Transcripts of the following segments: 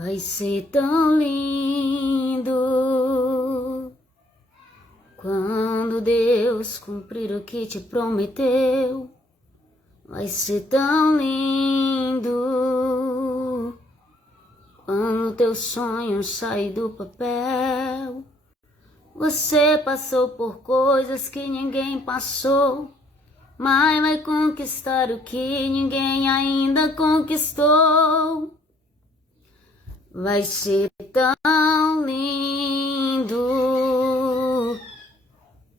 Vai ser tão lindo quando Deus cumprir o que te prometeu. Vai ser tão lindo quando teu sonho sair do papel. Você passou por coisas que ninguém passou, mas vai conquistar o que ninguém ainda conquistou. Vai ser tão lindo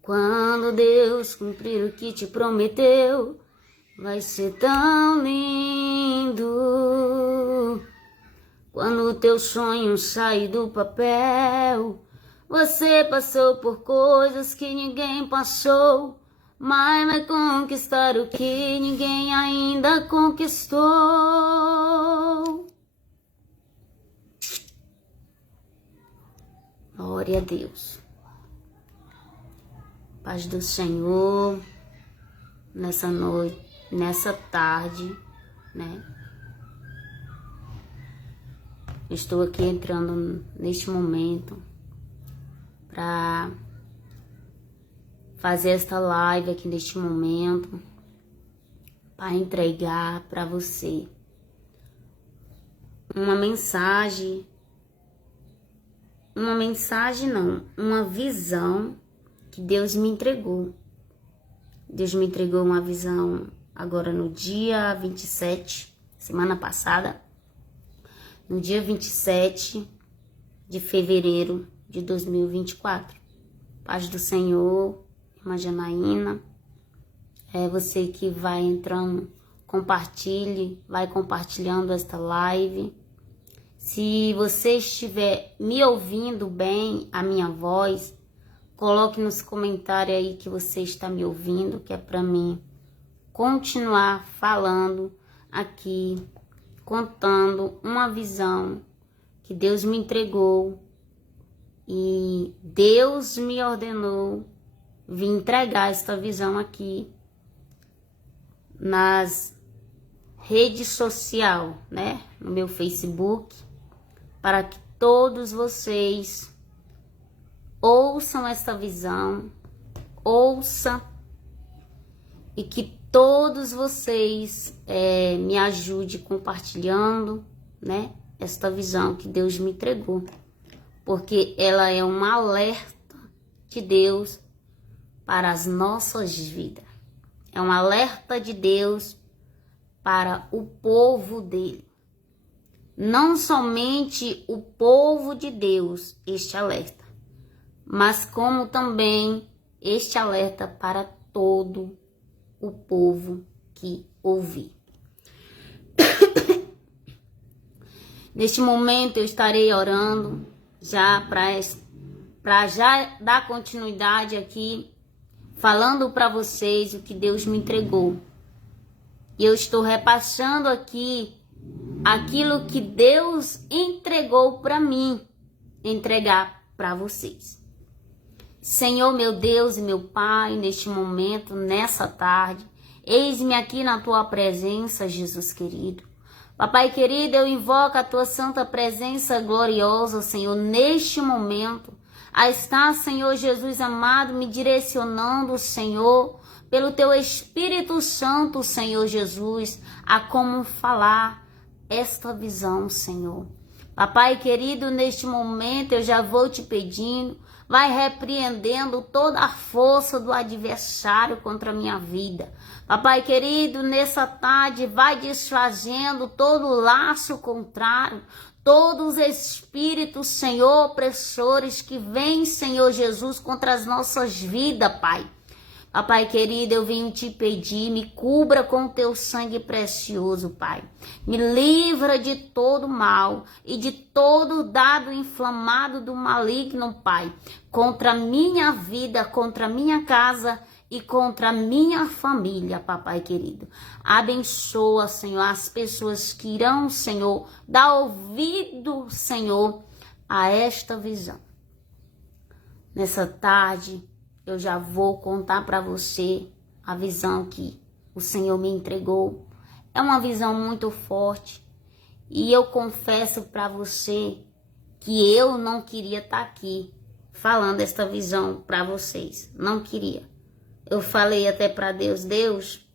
quando Deus cumprir o que te prometeu. Vai ser tão lindo quando o teu sonho sair do papel. Você passou por coisas que ninguém passou, mas vai conquistar o que ninguém ainda conquistou. Glória a Deus. Paz do Senhor nessa noite, nessa tarde, né? Estou aqui entrando neste momento para fazer esta live aqui neste momento, para entregar para você uma mensagem não, uma visão que Deus me entregou. Deus me entregou uma visão agora no dia 27, semana passada, no dia 27 de fevereiro de 2024. Paz do Senhor, irmã Janaína. É você que vai entrando, compartilhe, vai compartilhando esta live. Se você estiver me ouvindo bem, a minha voz, coloque nos comentários aí que você está me ouvindo, que é para mim continuar falando aqui, contando uma visão que Deus me entregou e Deus me ordenou vir entregar esta visão aqui nas redes sociais, né? No meu Facebook, para que todos vocês ouçam esta visão, ouçam, e que todos vocês me ajudem compartilhando, né, esta visão que Deus me entregou, porque ela é um alerta de Deus para as nossas vidas, é um alerta de Deus para o povo dele. Não somente o povo de Deus este alerta, mas como também este alerta para todo o povo que ouvir. Neste momento eu estarei orando já para já dar continuidade aqui, falando para vocês o que Deus me entregou. E eu estou repassando aqui aquilo que Deus entregou para mim, entregar para vocês. Senhor, meu Deus e meu Pai, neste momento, nessa tarde, eis-me aqui na tua presença, Jesus querido. Papai querido, eu invoco a tua santa presença gloriosa, Senhor, neste momento, a estar, Senhor Jesus amado, me direcionando, Senhor, pelo teu Espírito Santo, Senhor Jesus, a como falar esta visão, Senhor. Papai querido, neste momento eu já vou te pedindo, vai repreendendo toda a força do adversário contra a minha vida. Papai querido, nessa tarde vai desfazendo todo o laço contrário, todos os espíritos, Senhor, opressores que vêm, Senhor Jesus, contra as nossas vidas, Pai. Papai querido, eu venho te pedir, me cubra com o teu sangue precioso, Pai. Me livra de todo mal e de todo dado inflamado do maligno, Pai, contra a minha vida, contra a minha casa e contra a minha família, papai querido. Abençoa, Senhor, as pessoas que irão, Senhor, dar ouvido, Senhor, a esta visão. Nessa tarde, eu já vou contar para você a visão que o Senhor me entregou. É uma visão muito forte E eu confesso para você que eu não queria estar aqui falando esta visão para vocês. Não queria. Eu falei até para Deus, Deus,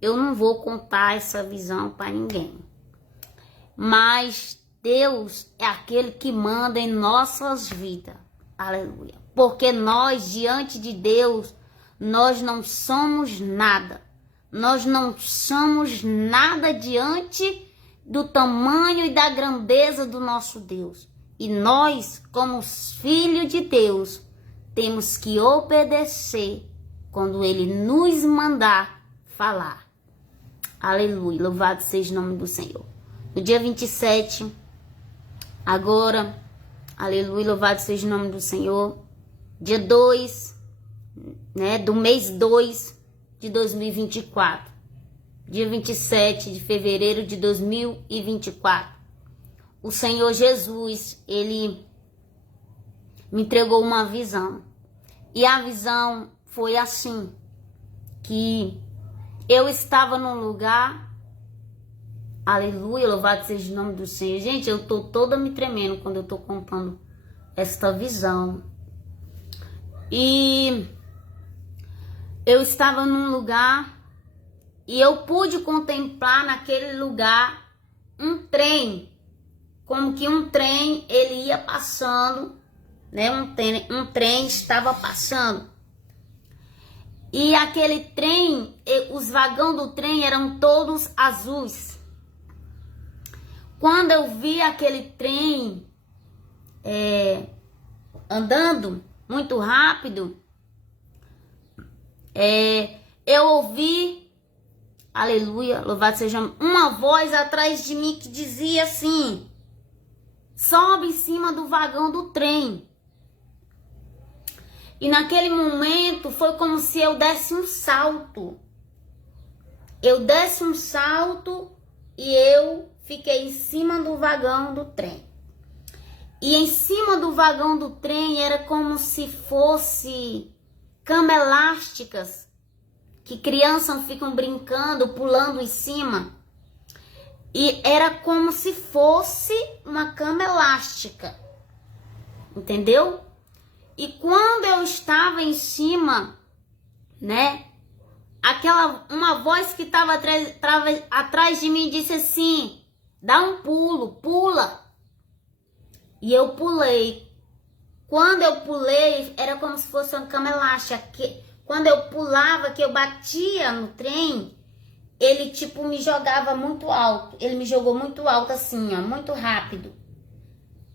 eu não vou contar essa visão para ninguém. Mas Deus é aquele que manda em nossas vidas. Aleluia. Porque nós, diante de Deus, nós não somos nada. Nós não somos nada diante do tamanho e da grandeza do nosso Deus. E nós, como filhos de Deus, temos que obedecer quando Ele nos mandar falar. Aleluia. Louvado seja o nome do Senhor. No dia 27, agora, aleluia, louvado seja o nome do Senhor. Dia 2, do mês 2 de 2024. Dia 27 de fevereiro de 2024. O Senhor Jesus, Ele me entregou uma visão. E a visão foi assim, que eu estava num lugar, aleluia, louvado seja o nome do Senhor. Gente, eu tô toda me tremendo quando eu tô contando esta visão. E eu estava num lugar e eu pude contemplar naquele lugar um trem, como que um trem ele ia passando, né? Um trem estava passando. E aquele trem, os vagões do trem eram todos azuis. Quando eu vi aquele trem andando muito rápido, eu ouvi, aleluia, louvado seja, uma voz atrás de mim que dizia assim: sobe em cima do vagão do trem. E naquele momento foi como se eu desse um salto. Eu desse um salto e eu fiquei em cima do vagão do trem. E em cima do vagão do trem era como se fosse cama elásticas que crianças ficam brincando, pulando em cima. E era como se fosse uma cama elástica. Entendeu? E quando eu estava em cima, né? Uma voz que estava atrás de mim disse assim: dá um pulo, pula. E eu pulei. Quando eu pulei, era como se fosse uma cama elástica. Quando eu pulava, que eu batia no trem, ele tipo me jogava muito alto. Ele me jogou muito alto assim, ó, muito rápido.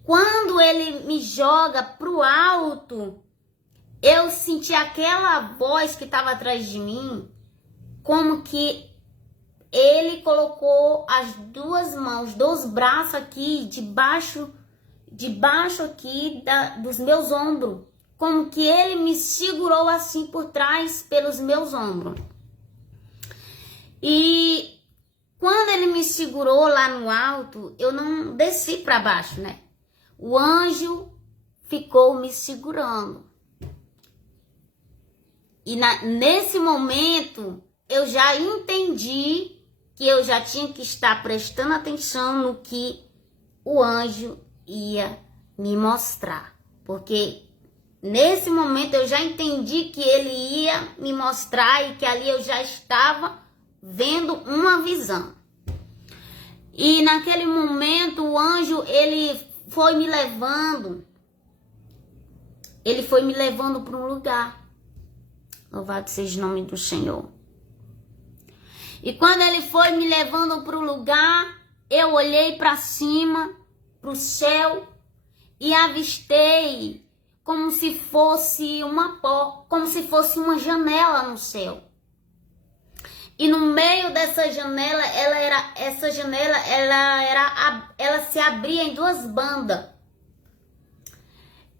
Quando ele me joga pro alto, eu senti aquela voz que estava atrás de mim, como que ele colocou as duas mãos, dois braços aqui, debaixo aqui dos meus ombros. Como que ele me segurou assim por trás, pelos meus ombros. E quando ele me segurou lá no alto, eu não desci para baixo, né? O anjo ficou me segurando. E nesse momento, eu já entendi que eu já tinha que estar prestando atenção no que o anjo ia me mostrar. Porque nesse momento eu já entendi que ele ia me mostrar e que ali eu já estava vendo uma visão. E naquele momento o anjo, ele foi me levando para um lugar. Louvado seja o nome do Senhor. E quando ele foi me levando para o lugar, eu olhei para cima, para o céu, e avistei como se fosse como se fosse uma janela no céu. E no meio dessa janela, ela se abria em duas bandas.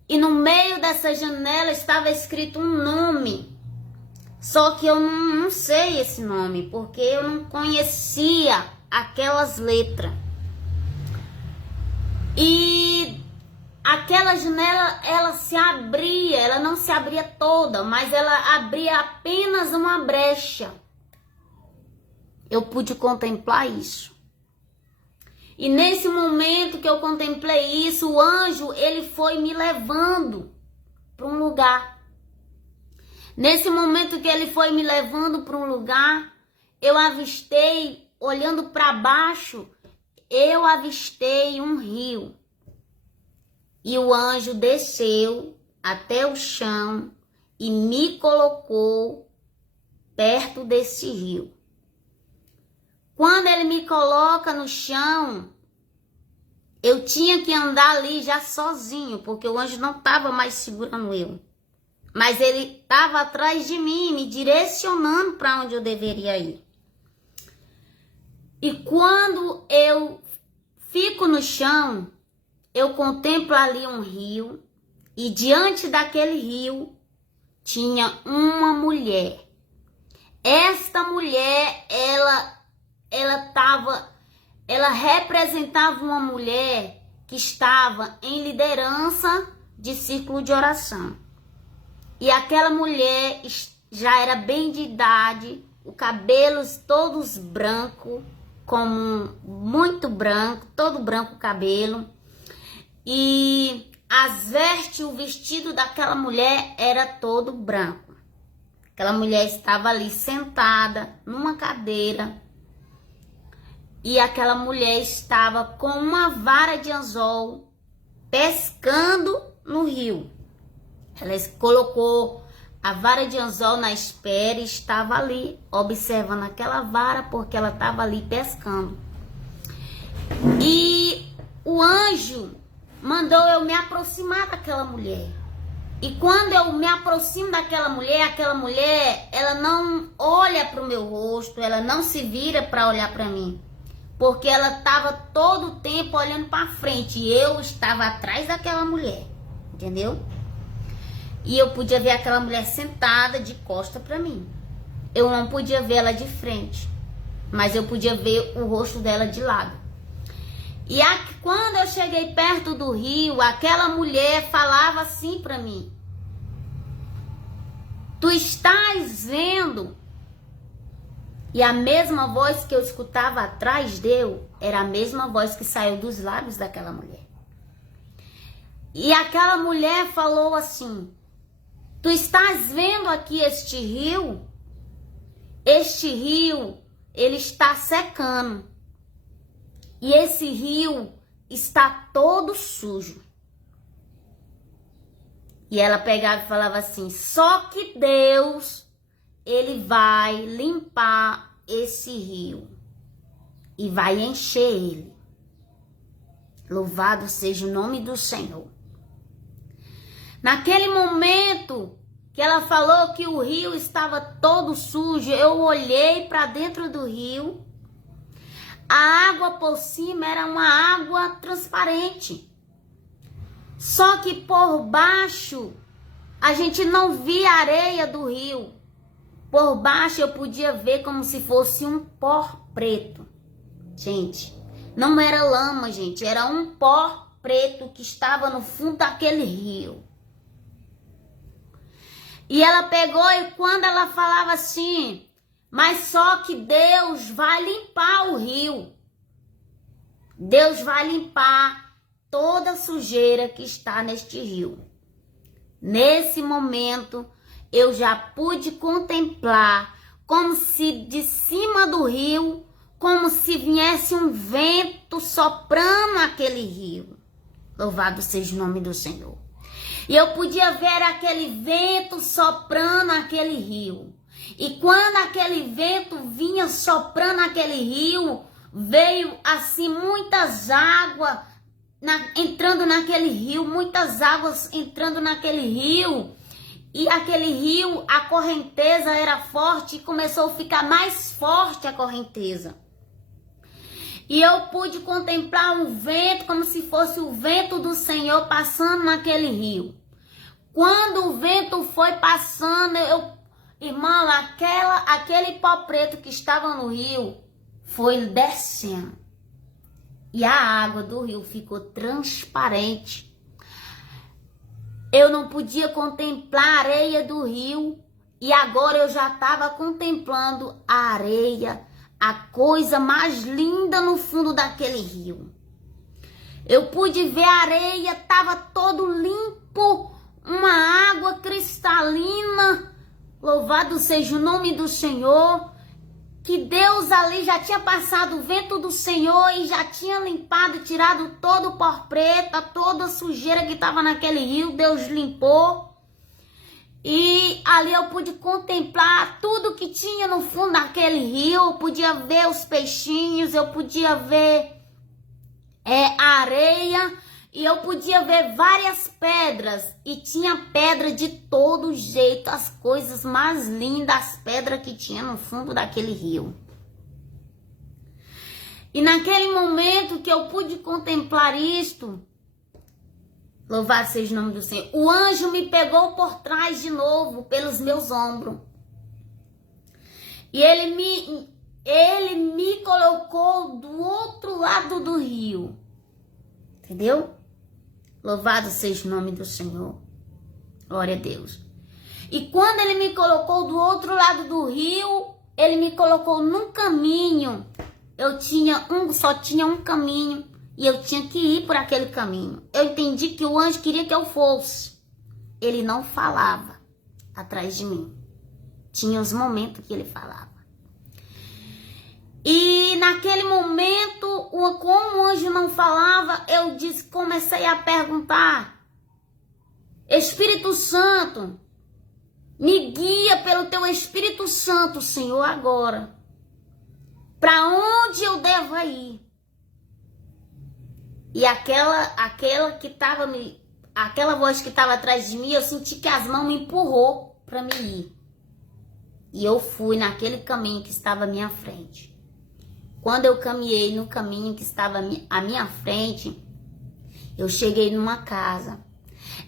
E no meio dessa janela estava escrito um nome. Só que eu não sei esse nome, porque eu não conhecia aquelas letras. E aquela janela, ela se abria, ela não se abria toda, mas ela abria apenas uma brecha. Eu pude contemplar isso. E nesse momento que eu contemplei isso, o anjo, ele foi me levando para um lugar. Nesse momento que ele foi me levando para um lugar, eu avistei, olhando para baixo, eu avistei um rio. E o anjo desceu até o chão e me colocou perto desse rio. Quando ele me coloca no chão, eu tinha que andar ali já sozinho, porque o anjo não estava mais segurando eu. Mas ele estava atrás de mim, me direcionando para onde eu deveria ir. E quando eu fico no chão, eu contemplo ali um rio, e diante daquele rio tinha uma mulher. Esta mulher, ela representava uma mulher que estava em liderança de círculo de oração. E aquela mulher já era bem de idade, os cabelos todos brancos, como muito branco, todo branco o cabelo. E as vestes, o vestido daquela mulher era todo branco. Aquela mulher estava ali sentada numa cadeira. E aquela mulher estava com uma vara de anzol pescando no rio. Ela colocou a vara de anzol na espera e estava ali observando aquela vara porque ela estava ali pescando. E o anjo mandou eu me aproximar daquela mulher. E quando eu me aproximo daquela mulher, ela não olha para o meu rosto, ela não se vira para olhar para mim. Porque ela estava todo o tempo olhando para frente e eu estava atrás daquela mulher, entendeu? E eu podia ver aquela mulher sentada de costa para mim. Eu não podia ver ela de frente, mas eu podia ver o rosto dela de lado. E quando eu cheguei perto do rio, aquela mulher falava assim para mim: tu estás vendo? E a mesma voz que eu escutava atrás dele era a mesma voz que saiu dos lábios daquela mulher. E aquela mulher falou assim: tu estás vendo aqui este rio? Este rio, ele está secando. E esse rio está todo sujo. E ela pegava e falava assim: só que Deus, ele vai limpar esse rio e vai encher ele. Louvado seja o nome do Senhor. Naquele momento que ela falou que o rio estava todo sujo, eu olhei para dentro do rio. A água por cima era uma água transparente. Só que por baixo a gente não via a areia do rio. Por baixo eu podia ver como se fosse um pó preto. Gente, não era lama, gente, era um pó preto que estava no fundo daquele rio. E ela pegou e quando ela falava assim: mas só que Deus vai limpar o rio. Deus vai limpar toda a sujeira que está neste rio. Nesse momento, eu já pude contemplar como se de cima do rio, como se viesse um vento soprando aquele rio. Louvado seja o nome do Senhor. E eu podia ver aquele vento soprando aquele rio. E quando aquele vento vinha soprando aquele rio, veio assim muitas águas entrando naquele rio, muitas águas entrando naquele rio. E aquele rio, a correnteza era forte e começou a ficar mais forte a correnteza. E eu pude contemplar um vento como se fosse o vento do Senhor passando naquele rio. Quando o vento foi passando, irmão, aquele pó preto que estava no rio foi descendo. E a água do rio ficou transparente. Eu não podia contemplar a areia do rio. E agora eu já estava contemplando a areia, a coisa mais linda no fundo daquele rio. Eu pude ver a areia, estava todo limpo, uma água cristalina. Louvado seja o nome do Senhor. Que Deus ali já tinha passado o vento do Senhor e já tinha limpado, tirado todo o pó preto, toda a sujeira que estava naquele rio. Deus limpou. E ali eu pude contemplar tudo que tinha no fundo daquele rio. Eu podia ver os peixinhos, eu podia ver a areia e eu podia ver várias pedras. E tinha pedra de todo jeito, as coisas mais lindas, as pedras que tinha no fundo daquele rio. E naquele momento que eu pude contemplar isto, louvado seja o nome do Senhor, o anjo me pegou por trás de novo, pelos meus ombros. E ele me colocou do outro lado do rio. Entendeu? Louvado seja o nome do Senhor. Glória a Deus. E quando ele me colocou do outro lado do rio, ele me colocou num caminho. Só tinha um caminho. E eu tinha que ir por aquele caminho. Eu entendi que o anjo queria que eu fosse. Ele não falava atrás de mim. Tinha os momentos que ele falava. E naquele momento, como o anjo não falava, eu comecei a perguntar: Espírito Santo, me guia pelo teu Espírito Santo, Senhor, agora. Para onde eu devo ir? E aquela voz que estava atrás de mim, eu senti que as mãos me empurrou para me ir. E eu fui naquele caminho que estava à minha frente. Quando eu caminhei no caminho que estava à minha frente, eu cheguei numa casa.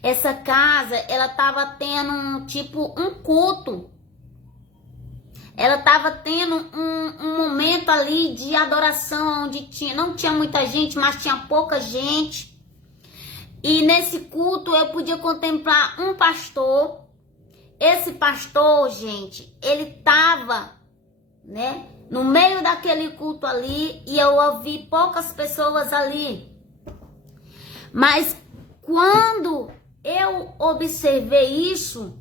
Essa casa, ela estava tendo um culto. Ela estava tendo um momento ali de adoração, onde não tinha muita gente, mas tinha pouca gente. E nesse culto eu podia contemplar um pastor. Esse pastor, gente, ele estava, no meio daquele culto ali, e eu ouvi poucas pessoas ali. Mas quando eu observei isso,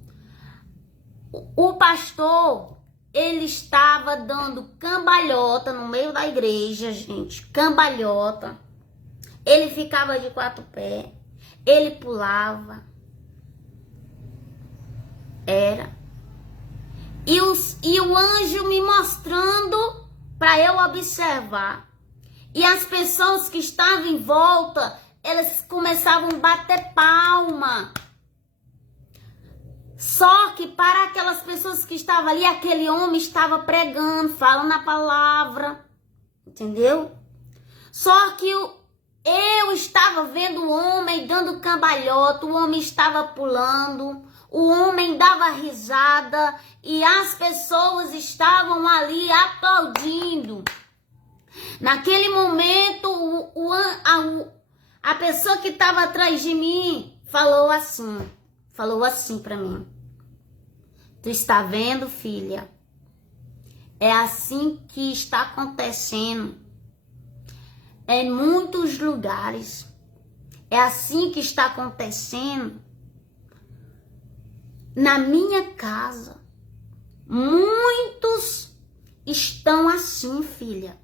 o pastor, ele estava dando cambalhota no meio da igreja, gente. Cambalhota. Ele ficava de 4 pés. Ele pulava. E o anjo me mostrando para eu observar. E as pessoas que estavam em volta, elas começavam a bater palma. Só que para aquelas pessoas que estavam ali, aquele homem estava pregando, falando a palavra, entendeu? Só que eu estava vendo o homem dando cambalhota, o homem estava pulando, o homem dava risada e as pessoas estavam ali aplaudindo. Naquele momento, a pessoa que estava atrás de mim falou assim para mim: tu está vendo, filha? É assim que está acontecendo em muitos lugares. É assim que está acontecendo na minha casa. Muitos estão assim, filha,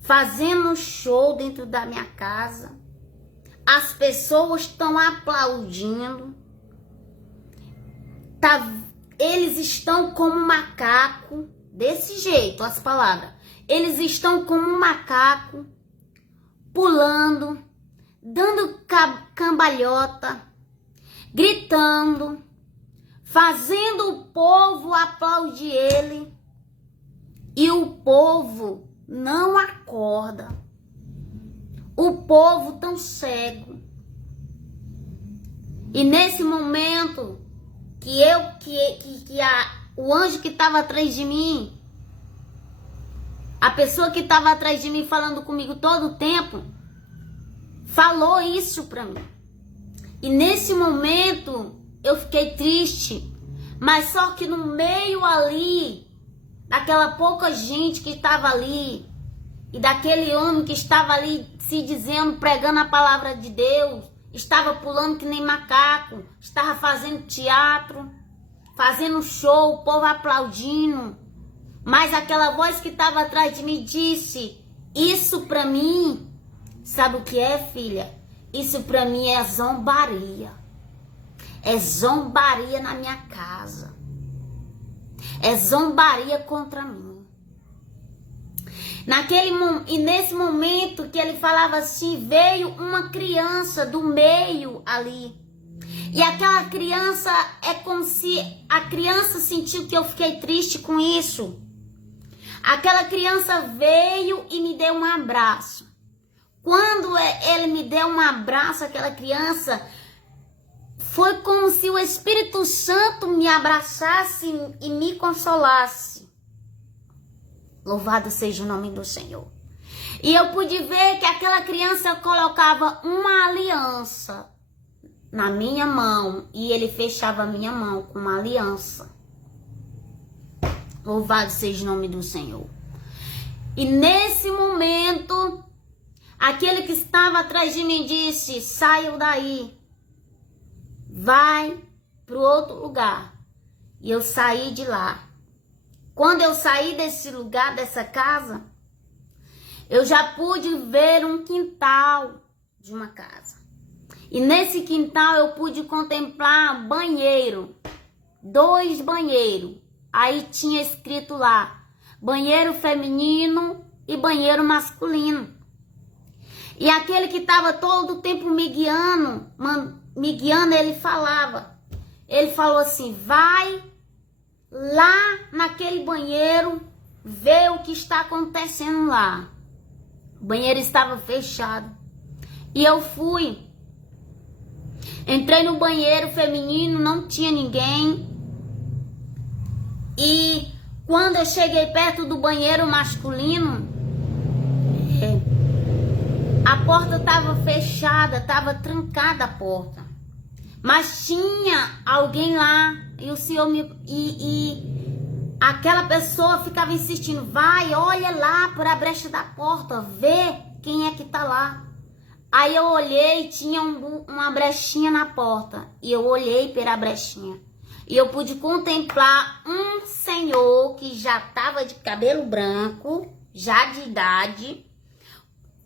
fazendo show dentro da minha casa. As pessoas estão aplaudindo. Eles estão como um macaco, desse jeito, as palavras. Eles estão como um macaco, pulando, dando cambalhota, gritando, fazendo o povo aplaudir ele. E o povo não acorda. O povo tão cego. E nesse momento o anjo que estava atrás de mim, a pessoa que estava atrás de mim falando comigo todo o tempo, falou isso para mim. E nesse momento eu fiquei triste, mas só que no meio ali daquela pouca gente que estava ali e daquele homem que estava ali se dizendo, pregando a palavra de Deus, estava pulando que nem macaco, estava fazendo teatro, fazendo show, o povo aplaudindo. Mas aquela voz que estava atrás de mim disse: isso para mim, sabe o que é, filha? Isso para mim é zombaria. É zombaria na minha casa. É zombaria contra mim. E nesse momento que ele falava assim, veio uma criança do meio ali. E aquela criança, é como se a criança sentiu que eu fiquei triste com isso. Aquela criança veio e me deu um abraço. Quando ele me deu um abraço, aquela criança, foi como se o Espírito Santo me abraçasse e me consolasse. Louvado seja o nome do Senhor. E eu pude ver que aquela criança colocava uma aliança na minha mão e ele fechava a minha mão com uma aliança. Louvado seja o nome do Senhor. E nesse momento, aquele que estava atrás de mim disse: saiam daí, vai para o outro lugar. E eu saí de lá. Quando eu saí desse lugar, dessa casa, eu já pude ver um quintal de uma casa. E nesse quintal eu pude contemplar banheiro, 2 banheiros. Aí tinha escrito lá, banheiro feminino e banheiro masculino. E aquele que estava todo o tempo me guiando, ele falou assim: vai lá naquele banheiro, ver o que está acontecendo lá. O banheiro estava fechado. E eu fui. Entrei no banheiro feminino, não tinha ninguém. E quando eu cheguei perto do banheiro masculino, a porta estava fechada, estava trancada a porta. Mas tinha alguém lá e o Senhor aquela pessoa ficava insistindo: vai, olha lá por a brecha da porta, vê quem é que tá lá. Aí eu olhei, tinha uma brechinha na porta e eu olhei pela brechinha. E eu pude contemplar um senhor que já estava de cabelo branco, já de idade.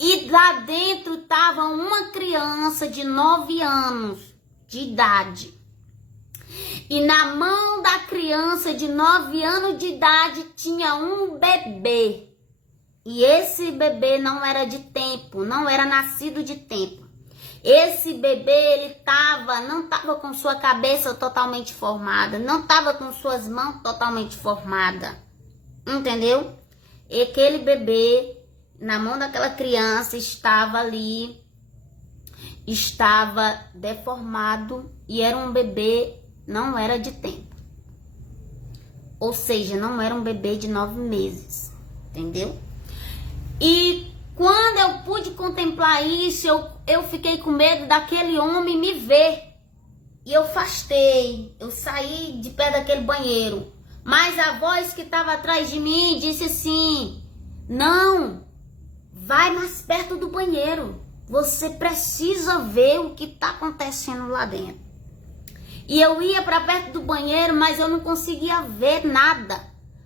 E lá dentro estava uma criança de 9 anos de idade. E na mão da criança de 9 anos de idade tinha um bebê. E esse bebê não era de tempo, não era nascido de tempo. Esse bebê, ele não estava com sua cabeça totalmente formada, não estava com suas mãos totalmente formadas, entendeu? E aquele bebê, na mão daquela criança, estava ali, estava deformado e era um bebê, não era de tempo. Ou seja, não era um bebê de 9 meses, entendeu? E quando eu pude contemplar isso, eu fiquei com medo daquele homem me ver. E eu afastei, eu saí de pé daquele banheiro. Mas a voz que estava atrás de mim disse assim: não, vai mais perto do banheiro. Você precisa ver o que está acontecendo lá dentro. E eu ia para perto do banheiro, mas eu não conseguia ver nada.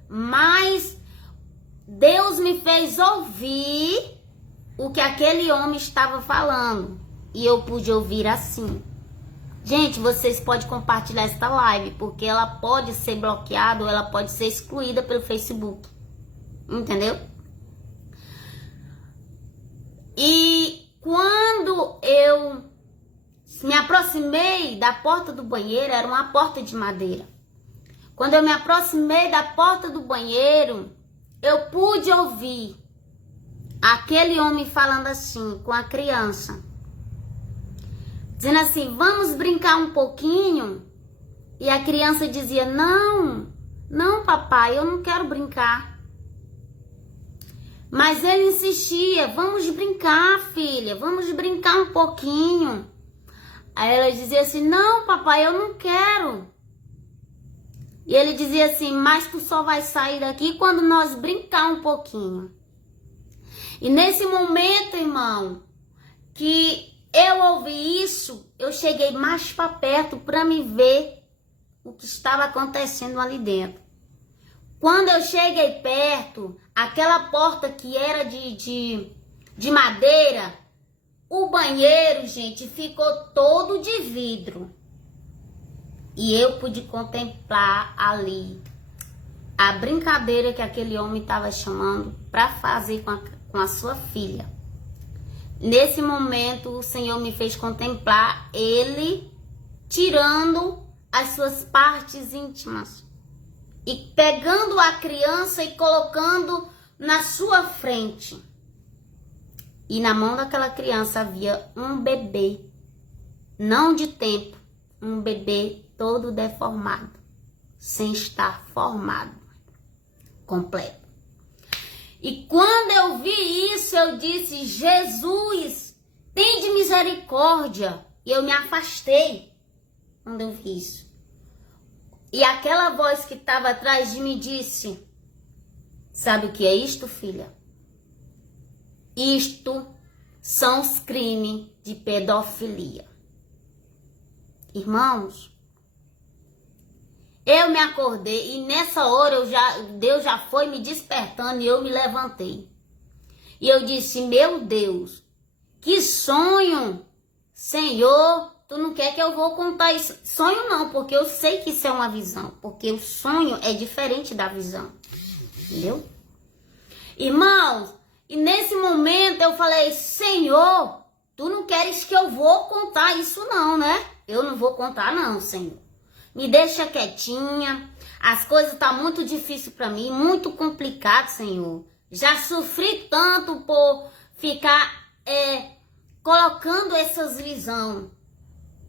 Mas Deus me fez ouvir o que aquele homem estava falando. E eu pude ouvir assim. Gente, vocês podem compartilhar esta live, porque ela pode ser bloqueada ou ela pode ser excluída pelo Facebook. Entendeu? E quando eu me aproximei da porta do banheiro, era uma porta de madeira. Quando eu me aproximei da porta do banheiro, eu pude ouvir aquele homem falando assim com a criança, dizendo assim: vamos brincar um pouquinho? E a criança dizia: não, papai, eu não quero brincar. Mas ele insistia: vamos brincar, filha, vamos brincar um pouquinho. Aí ela dizia assim: não, papai, eu não quero. E ele dizia assim, mas tu só vai sair daqui quando nós brincar um pouquinho. E nesse momento, irmão, que eu ouvi isso, eu cheguei mais para perto para me ver o que estava acontecendo ali dentro. Quando eu cheguei perto, aquela porta que era de madeira, o banheiro, gente, ficou todo de vidro. E eu pude contemplar ali a brincadeira que aquele homem estava chamando para fazer com a sua filha. Nesse momento, o Senhor me fez contemplar ele tirando as suas partes íntimas e pegando a criança e colocando na sua frente. E na mão daquela criança havia um bebê, não de tempo, um bebê todo deformado, sem estar formado, completo. E quando eu vi isso, eu disse, Jesus, tem de misericórdia. E eu me afastei quando eu vi isso. E aquela voz que estava atrás de mim disse, sabe o que é isto, filha? Isto são os crimes de pedofilia. Irmãos, eu me acordei e nessa hora Deus já foi me despertando e eu me levantei. E eu disse, meu Deus, que sonho, Senhor, tu não quer que eu vou contar isso? Sonho não, porque eu sei que isso é uma visão, porque o sonho é diferente da visão, entendeu? Irmãos, e nesse momento eu falei, Senhor, tu não queres que eu vou contar isso não, né? Eu não vou contar não, Senhor. Me deixa quietinha, as coisas estão muito difíceis para mim, muito complicado, Senhor. Já sofri tanto por ficar colocando essas visões.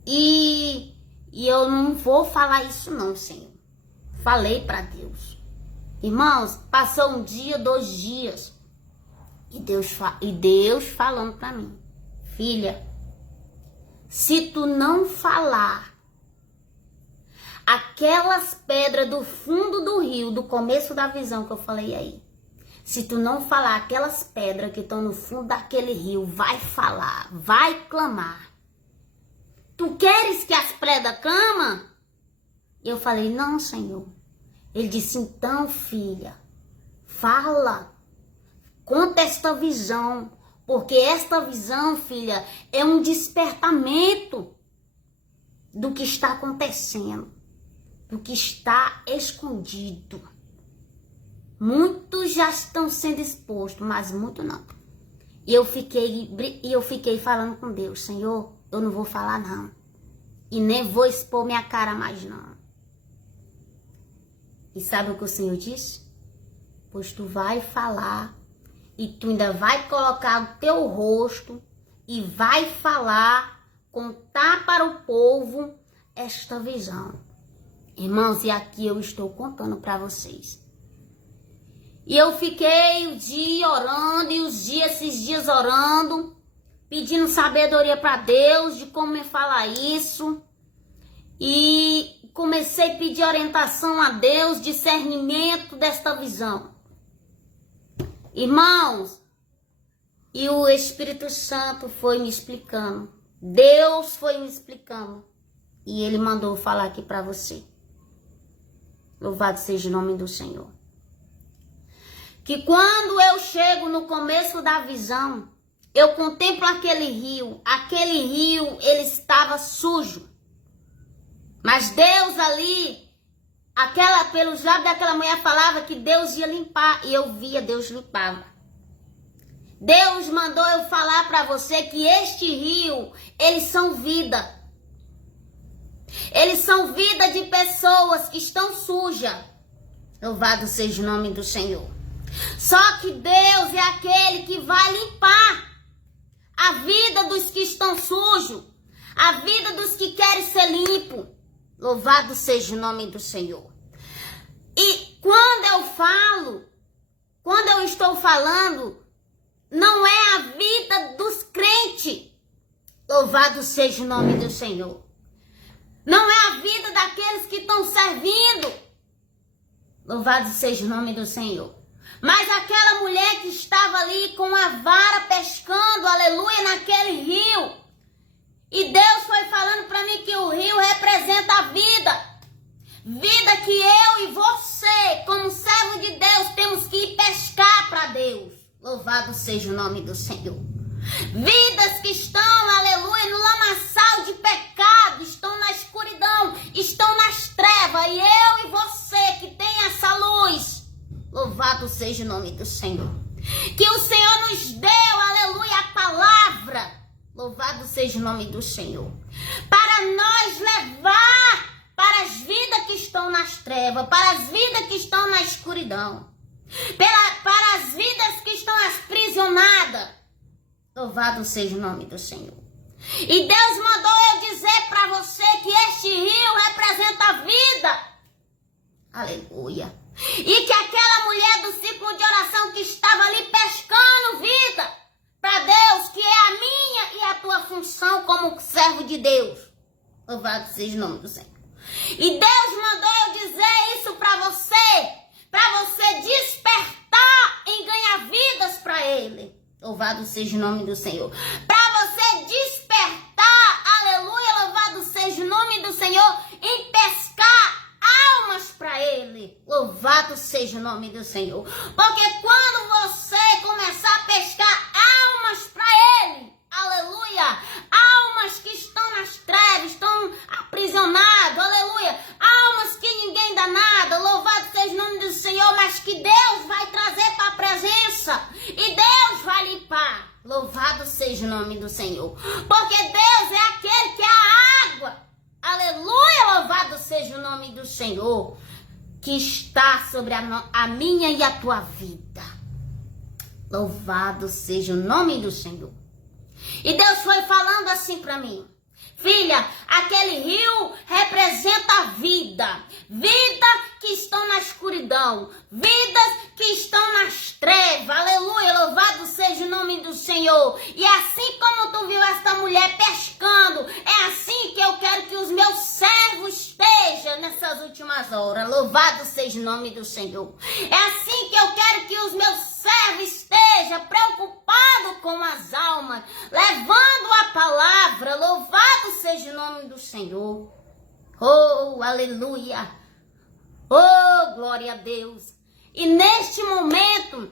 E eu não vou falar isso não, Senhor. Falei para Deus. Irmãos, passou um dia, 2 dias. E Deus falando para mim. Filha, se tu não falar, aquelas pedras do fundo do rio, do começo da visão que eu falei aí. Se tu não falar, aquelas pedras que estão no fundo daquele rio, vai falar, vai clamar. Tu queres que as pedras clamam? Eu falei, não, Senhor. Ele disse, então, filha, fala, conta esta visão, porque esta visão, filha, é um despertamento do que está acontecendo, do que está escondido. Muitos já estão sendo expostos, mas muitos não. E eu fiquei falando com Deus, Senhor, eu não vou falar não. E nem vou expor minha cara mais não. E sabe o que o Senhor disse? Pois tu vai falar e tu ainda vai colocar o teu rosto e vai falar, contar para o povo esta visão. Irmãos, e aqui eu estou contando para vocês. E eu fiquei o dia orando e esses dias orando, pedindo sabedoria para Deus de como me falar isso. E comecei a pedir orientação a Deus, discernimento desta visão. Irmãos, e o Espírito Santo foi me explicando. Deus foi me explicando. E Ele mandou falar aqui para você. Louvado seja o nome do Senhor. Que quando eu chego no começo da visão, eu contemplo aquele rio. Aquele rio, ele estava sujo. Mas Deus ali, pelo lábio daquela mulher falava que Deus ia limpar. E eu via Deus limpava. Deus mandou eu falar para você que este rio, eles são vida. Eles são vida de pessoas que estão sujas. Louvado seja o nome do Senhor. Só que Deus é aquele que vai limpar a vida dos que estão sujos, a vida dos que querem ser limpos. Louvado seja o nome do Senhor. E quando eu estou falando, não é a vida dos crentes. Louvado seja o nome do Senhor. Não é a vida daqueles que estão servindo. Louvado seja o nome do Senhor. Mas aquela mulher que estava ali com a vara pescando, aleluia, naquele rio. E Deus foi falando para mim que o rio representa a vida. Vida que eu e você, como servo de Deus, temos que ir pescar para Deus. Louvado seja o nome do Senhor. Vidas que estão, aleluia, no lamaçal de pecado, estão na escuridão, estão nas trevas. E eu e você que tem essa luz, louvado seja o nome do Senhor. Que o Senhor nos deu, aleluia, a palavra. Louvado seja o nome do Senhor. Para nós levar para as vidas que estão nas trevas, para as vidas que estão na escuridão, para as vidas que estão aprisionadas. Louvado seja o nome do Senhor. E Deus mandou eu dizer para você que este rio representa a vida. Aleluia. E que aquela mulher do ciclo de oração que estava ali pescando vida para Deus, que é a minha e a tua função como servo de Deus. Louvado seja o nome do Senhor. E Deus mandou eu dizer isso para você despertar em ganhar vidas para Ele. Louvado seja o nome do Senhor. Para você despertar, aleluia, louvado seja o nome do Senhor, em pescar almas para Ele. Louvado seja o nome do Senhor. Porque quando você começar a pescar almas para Ele, aleluia, almas que estão nas trevas, estão aprisionadas, aleluia, almas que ninguém dá nada, louvado seja o nome do Senhor, mas que Deus vai trazer para a presença e Deus vai limpar, louvado seja o nome do Senhor, porque Deus é aquele que é a água, aleluia, louvado seja o nome do Senhor, que está sobre a minha e a tua vida, louvado seja o nome do Senhor. E Deus foi falando assim para mim. Filha, aquele rio representa a vida. Vida que estão na escuridão. Vidas que estão nas trevas. Aleluia, louvado seja o nome do Senhor. E assim como tu viu esta mulher pescando, é assim que eu quero que os meus servos estejam nessas últimas horas. Louvado seja o nome do Senhor. É assim que eu quero que os meus servos estejam preocupados com as almas, levando a palavra. Louvado seja o nome do Senhor. Oh, aleluia. Oh, glória a Deus. E neste momento,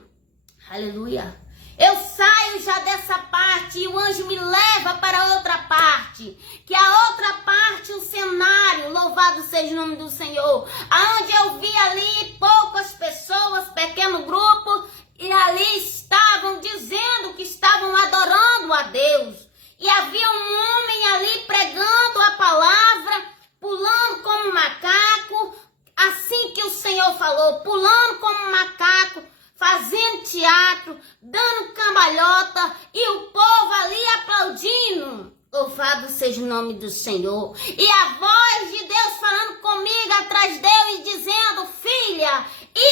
aleluia, eu saio já dessa parte e o anjo me leva para outra parte. Que a outra parte, o cenário, louvado seja o nome do Senhor. Aonde eu vi ali poucas pessoas, pequeno grupo, e ali estavam dizendo que estavam adorando a Deus. E havia um homem ali pregando a palavra, pulando como um macaco, assim que o Senhor falou, pulando como um macaco, fazendo teatro, dando cambalhota, e o povo ali aplaudindo. Louvado seja o nome do Senhor. E a voz de Deus falando comigo atrás dele, dizendo: filha,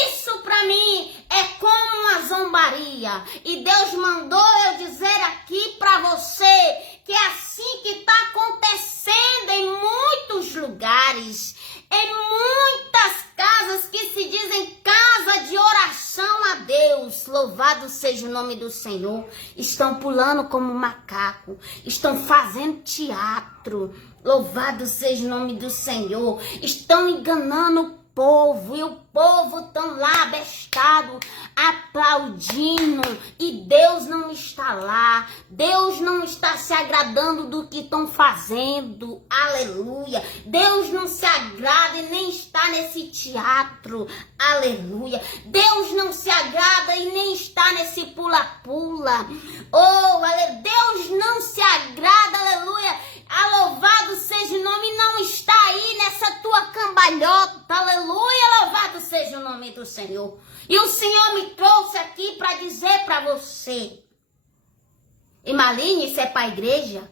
isso para mim é como uma zombaria. E Deus mandou eu dizer aqui para você que é assim que está acontecendo em muitos lugares, em muitas casas que se dizem casa de oração a Deus. Louvado seja o nome do Senhor. Estão pulando como macaco, estão fazendo teatro. Louvado seja o nome do Senhor. Estão enganando o povo, e o povo estão lá abestado, aplaudindo, e Deus não está lá. Deus não está se agradando do que estão fazendo. Aleluia. Deus não se agrada e nem está nesse teatro. Aleluia. Deus não se agrada e nem está nesse pula-pula. Oh, aleluia. Deus não se agrada, aleluia. Louvado seja o nome, não está aí nessa tua cambalhota. Aleluia, louvado seja o nome do Senhor. E o Senhor me trouxe aqui para dizer para você: Emaline, isso é para a igreja?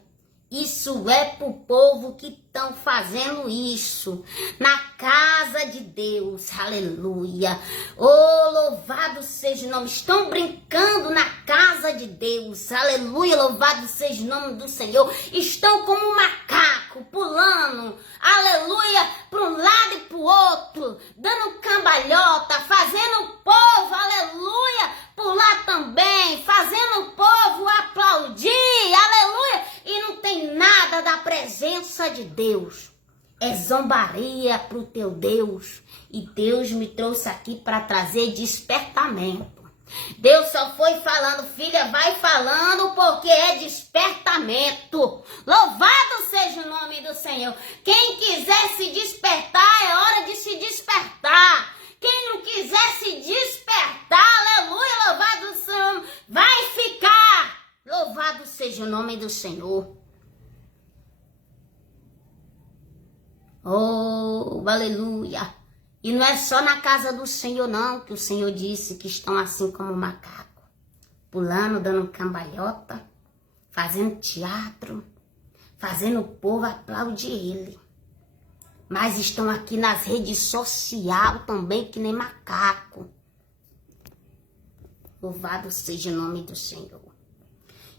Isso é para o povo que estão fazendo isso na casa de Deus. Aleluia. Oh, louvado seja o nome. Estão brincando na casa de Deus. Aleluia. Louvado seja o nome do Senhor. Estão como um macaco. macaco, pulando, aleluia, para um lado e para o outro, dando cambalhota, fazendo o povo, aleluia, pular também, fazendo o povo aplaudir, aleluia, e não tem nada da presença de Deus. É zombaria para o teu Deus. E Deus me trouxe aqui para trazer despertamento. Deus só foi falando, filha, vai falando porque é despertamento. Louvado seja o nome do Senhor. Quem quiser se despertar, é hora de se despertar. Quem não quiser se despertar, aleluia, louvado seja o nome, vai ficar. Louvado seja o nome do Senhor. Oh, aleluia. E não é só na casa do Senhor não, que o Senhor disse que estão assim como macaco, pulando, dando cambalhota, fazendo teatro, fazendo o povo aplaudir ele. Mas estão aqui nas redes sociais também, que nem macaco. Louvado seja o nome do Senhor.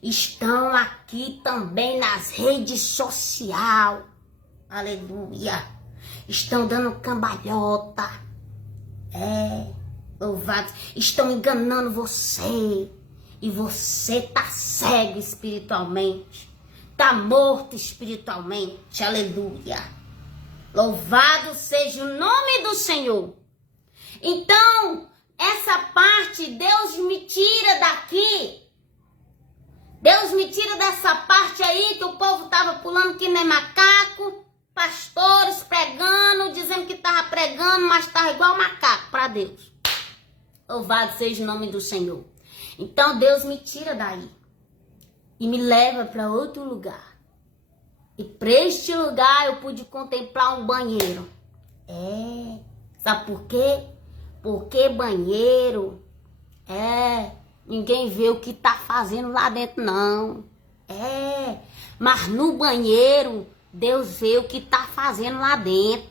Estão aqui também nas redes sociais. Aleluia. Estão dando cambalhota. Louvado. Estão enganando você. E você tá cego espiritualmente. Tá morto espiritualmente. Aleluia. Louvado seja o nome do Senhor. Então, essa parte, Deus me tira daqui. Deus me tira dessa parte aí que o povo tava pulando que nem macaco. Pastores pregando, dizendo que estava pregando, mas estava igual macaco para Deus. Louvado seja o nome do Senhor. Então Deus me tira daí e me leva para outro lugar. E para este lugar eu pude contemplar um banheiro. Sabe por quê? Porque banheiro, ninguém vê o que tá fazendo lá dentro não. Mas no banheiro Deus vê o que tá fazendo lá dentro.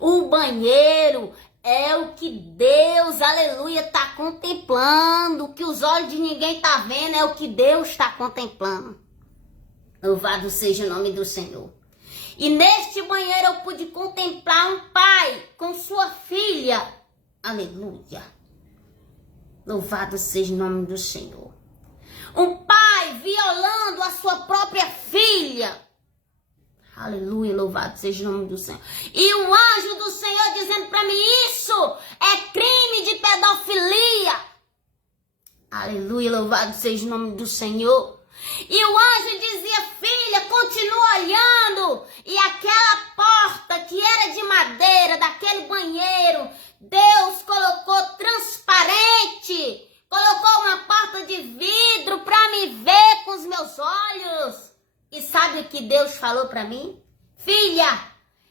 O banheiro é o que Deus, aleluia, tá contemplando. O que os olhos de ninguém tá vendo é o que Deus está contemplando. Louvado seja o nome do Senhor. E neste banheiro eu pude contemplar um pai com sua filha. Aleluia. Louvado seja o nome do Senhor. Um pai violando a sua própria filha. Aleluia, louvado seja o nome do Senhor. E um anjo do Senhor dizendo para mim, isso é crime de pedofilia. Aleluia, louvado seja o nome do Senhor. E o anjo dizia, filha, continua olhando. E aquela porta que era de madeira, daquele banheiro, Deus colocou transparente. Colocou uma porta de vidro para me ver com os meus olhos. E sabe o que Deus falou para mim? Filha,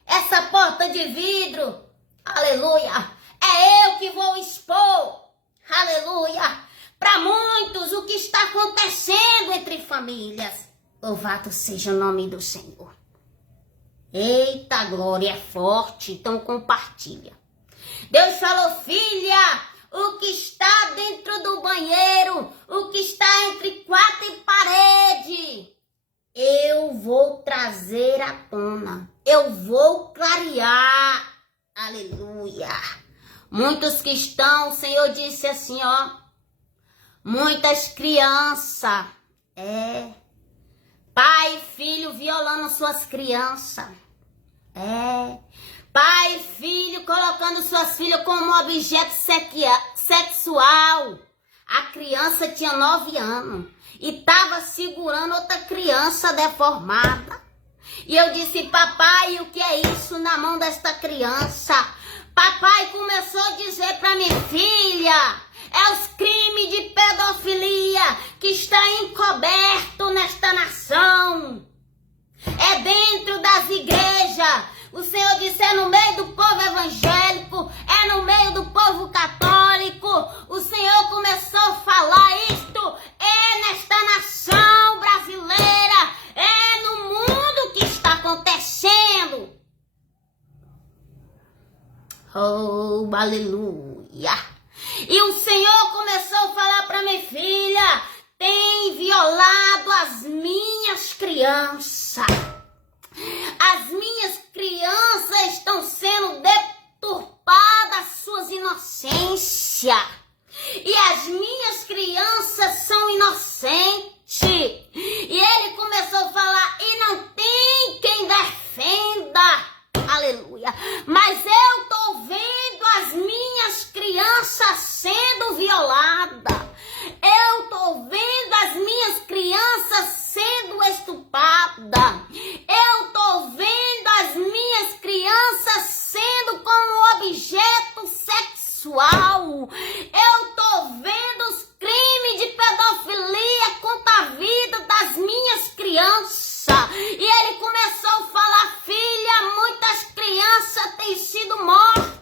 essa porta de vidro, aleluia, é eu que vou expor, aleluia, para muitos o que está acontecendo entre famílias. Louvado seja o nome do Senhor. Eita, glória é forte, então compartilha. Deus falou, filha, o que está dentro do banheiro, o que está entre quatro paredes, eu vou trazer à tona. Eu vou clarear. Aleluia. Muitos que estão, o Senhor disse assim, ó. Muitas crianças. Pai e filho violando suas crianças. Pai e filho colocando suas filhas como objeto sexual. A criança tinha 9 anos. E estava segurando outra criança deformada. E eu disse, papai, o que é isso na mão desta criança? Papai começou a dizer para minha filha, é os crimes de pedofilia que está encoberto nesta nação. É dentro das igrejas. O Senhor disse, é no meio do povo evangélico, é no meio do povo católico. O Senhor começou a falar isto, nesta nação brasileira, no mundo que está acontecendo. Oh, aleluia. E o Senhor começou a falar para minha filha, tem violado as minhas crianças. E as minhas crianças são inocentes. E ele começou a falar, e não tem quem defenda. Aleluia. Mas eu tô vendo as minhas crianças sendo violadas. Eu tô vendo as minhas crianças sendo estupradas. Eu tô vendo as minhas crianças sendo como objeto sexual. Eu tô vendo os crimes de pedofilia contra a vida das minhas crianças. E ele começou a falar, filha, muitas crianças têm sido mortas.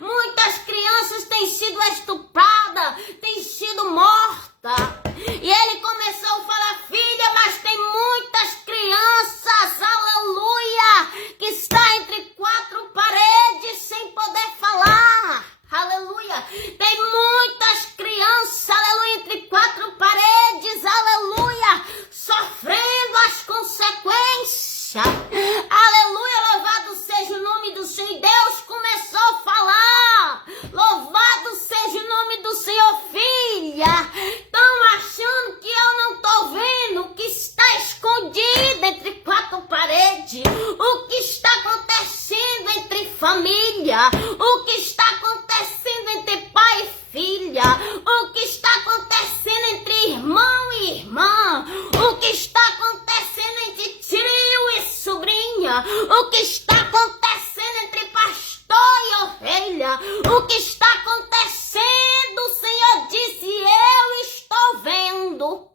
Muitas crianças têm sido estupradas, têm sido mortas. E ele começou a falar, filha, mas tem muitas crianças, aleluia, que está entre quatro paredes sem poder falar. Aleluia. Tem muitas crianças, aleluia, entre quatro paredes, aleluia, sofrendo as consequências. Aleluia, louvado seja o nome do Senhor. E Deus começou a falar, louvado seja o nome do Senhor, filha. Estão achando que eu não estou vendo o que está escondido entre quatro paredes, o que está acontecendo entre família, o que está acontecendo entre pai e filha, o que está acontecendo entre irmão e irmã, o que está acontecendo entre tio e sobrinha, o que está acontecendo entre pastor e ovelha, o que está acontecendo, o Senhor disse, eu estou vendo.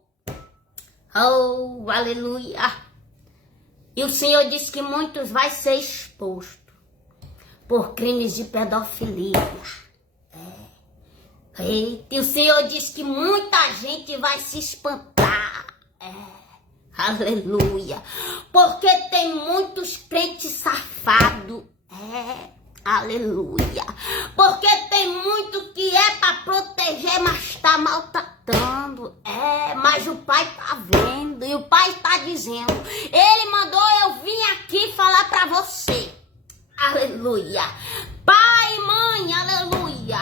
Oh, aleluia. E o Senhor disse que muitos vai ser exposto por crimes de pedofilia. Eita, e o Senhor disse que muita gente vai se espantar. Aleluia. Porque tem muitos crentes safados. Aleluia. Porque tem muito que é para proteger, mas está maltratando. Mas o Pai está vendo. E o Pai está dizendo. Ele mandou eu vir aqui falar para você. Aleluia. Pai, mãe, aleluia.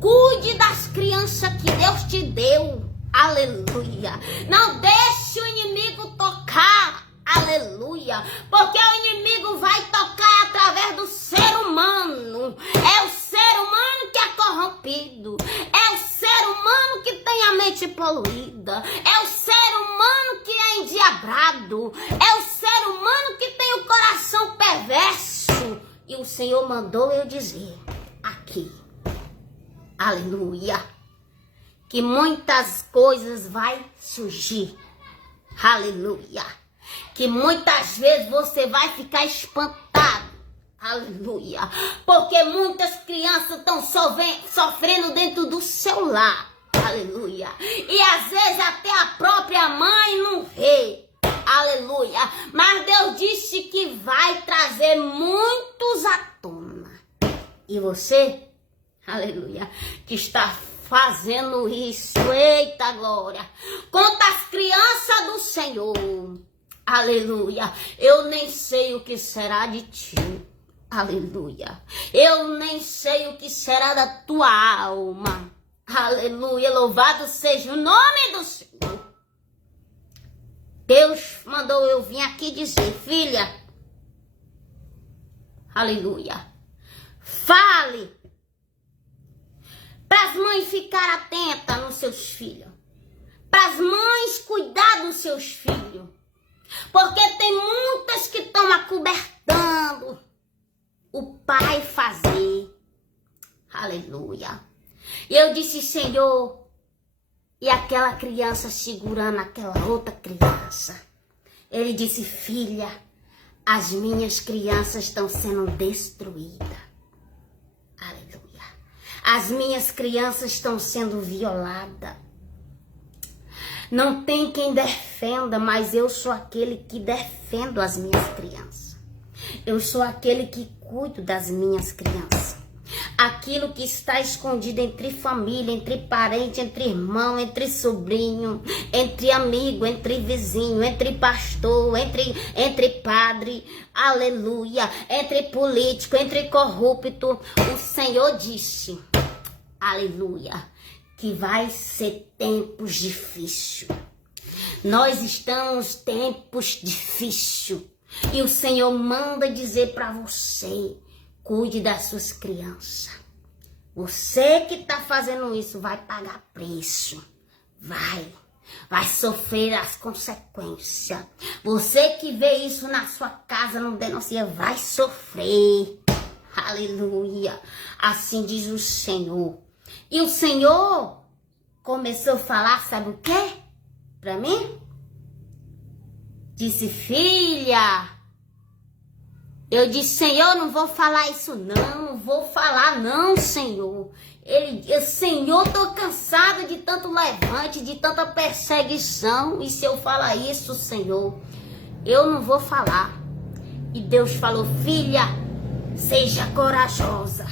Cuide das crianças que Deus te deu. Aleluia. Não deixe o inimigo tocar. Aleluia. Porque o inimigo vai tocar através do ser humano. É o ser humano que é corrompido. É o ser humano que tem a mente poluída. É o ser humano que é endiabrado. É o ser humano que tem o coração perverso. E o Senhor mandou eu dizer aqui. Aleluia. Que muitas coisas vai surgir. Aleluia. Que muitas vezes você vai ficar espantado. Aleluia. Porque muitas crianças estão sofrendo dentro do seu lar. Aleluia. E às vezes até a própria mãe não vê. Aleluia. Mas Deus disse que vai trazer muitos à tona. E você, aleluia, que está fazendo isso, eita glória, contra as crianças do Senhor. Aleluia. Eu nem sei o que será de ti. Aleluia. Eu nem sei o que será da tua alma. Aleluia. Louvado seja o nome do Senhor. Deus mandou eu vir aqui dizer, filha, aleluia, fale para as mães ficar atentas nos seus filhos, para as mães cuidar dos seus filhos, porque tem muitas que estão acobertando o pai fazer, aleluia. E eu disse, Senhor, e aquela criança segurando aquela outra criança. Ele disse, filha, as minhas crianças estão sendo destruídas. Aleluia. As minhas crianças estão sendo violadas. Não tem quem defenda, mas eu sou aquele que defendo as minhas crianças. Eu sou aquele que cuido das minhas crianças. Aquilo que está escondido entre família, entre parente, entre irmão, entre sobrinho, entre amigo, entre vizinho, entre pastor, entre padre, aleluia, entre político, entre corrupto, o Senhor disse, aleluia, que vai ser tempos difíceis. Nós estamos em tempos difíceis. E o Senhor manda dizer para você, cuide das suas crianças. Você que está fazendo isso vai pagar preço. Vai sofrer as consequências. Você que vê isso na sua casa, não denuncia, vai sofrer. Aleluia. Assim diz o Senhor. E o Senhor começou a falar, sabe o quê? Para mim? Disse, filha. Eu disse, Senhor, não vou falar isso não vou falar não, Senhor. Senhor, tô cansado de tanto levante, de tanta perseguição. E se eu falar isso, Senhor, eu não vou falar. E Deus falou, filha, seja corajosa.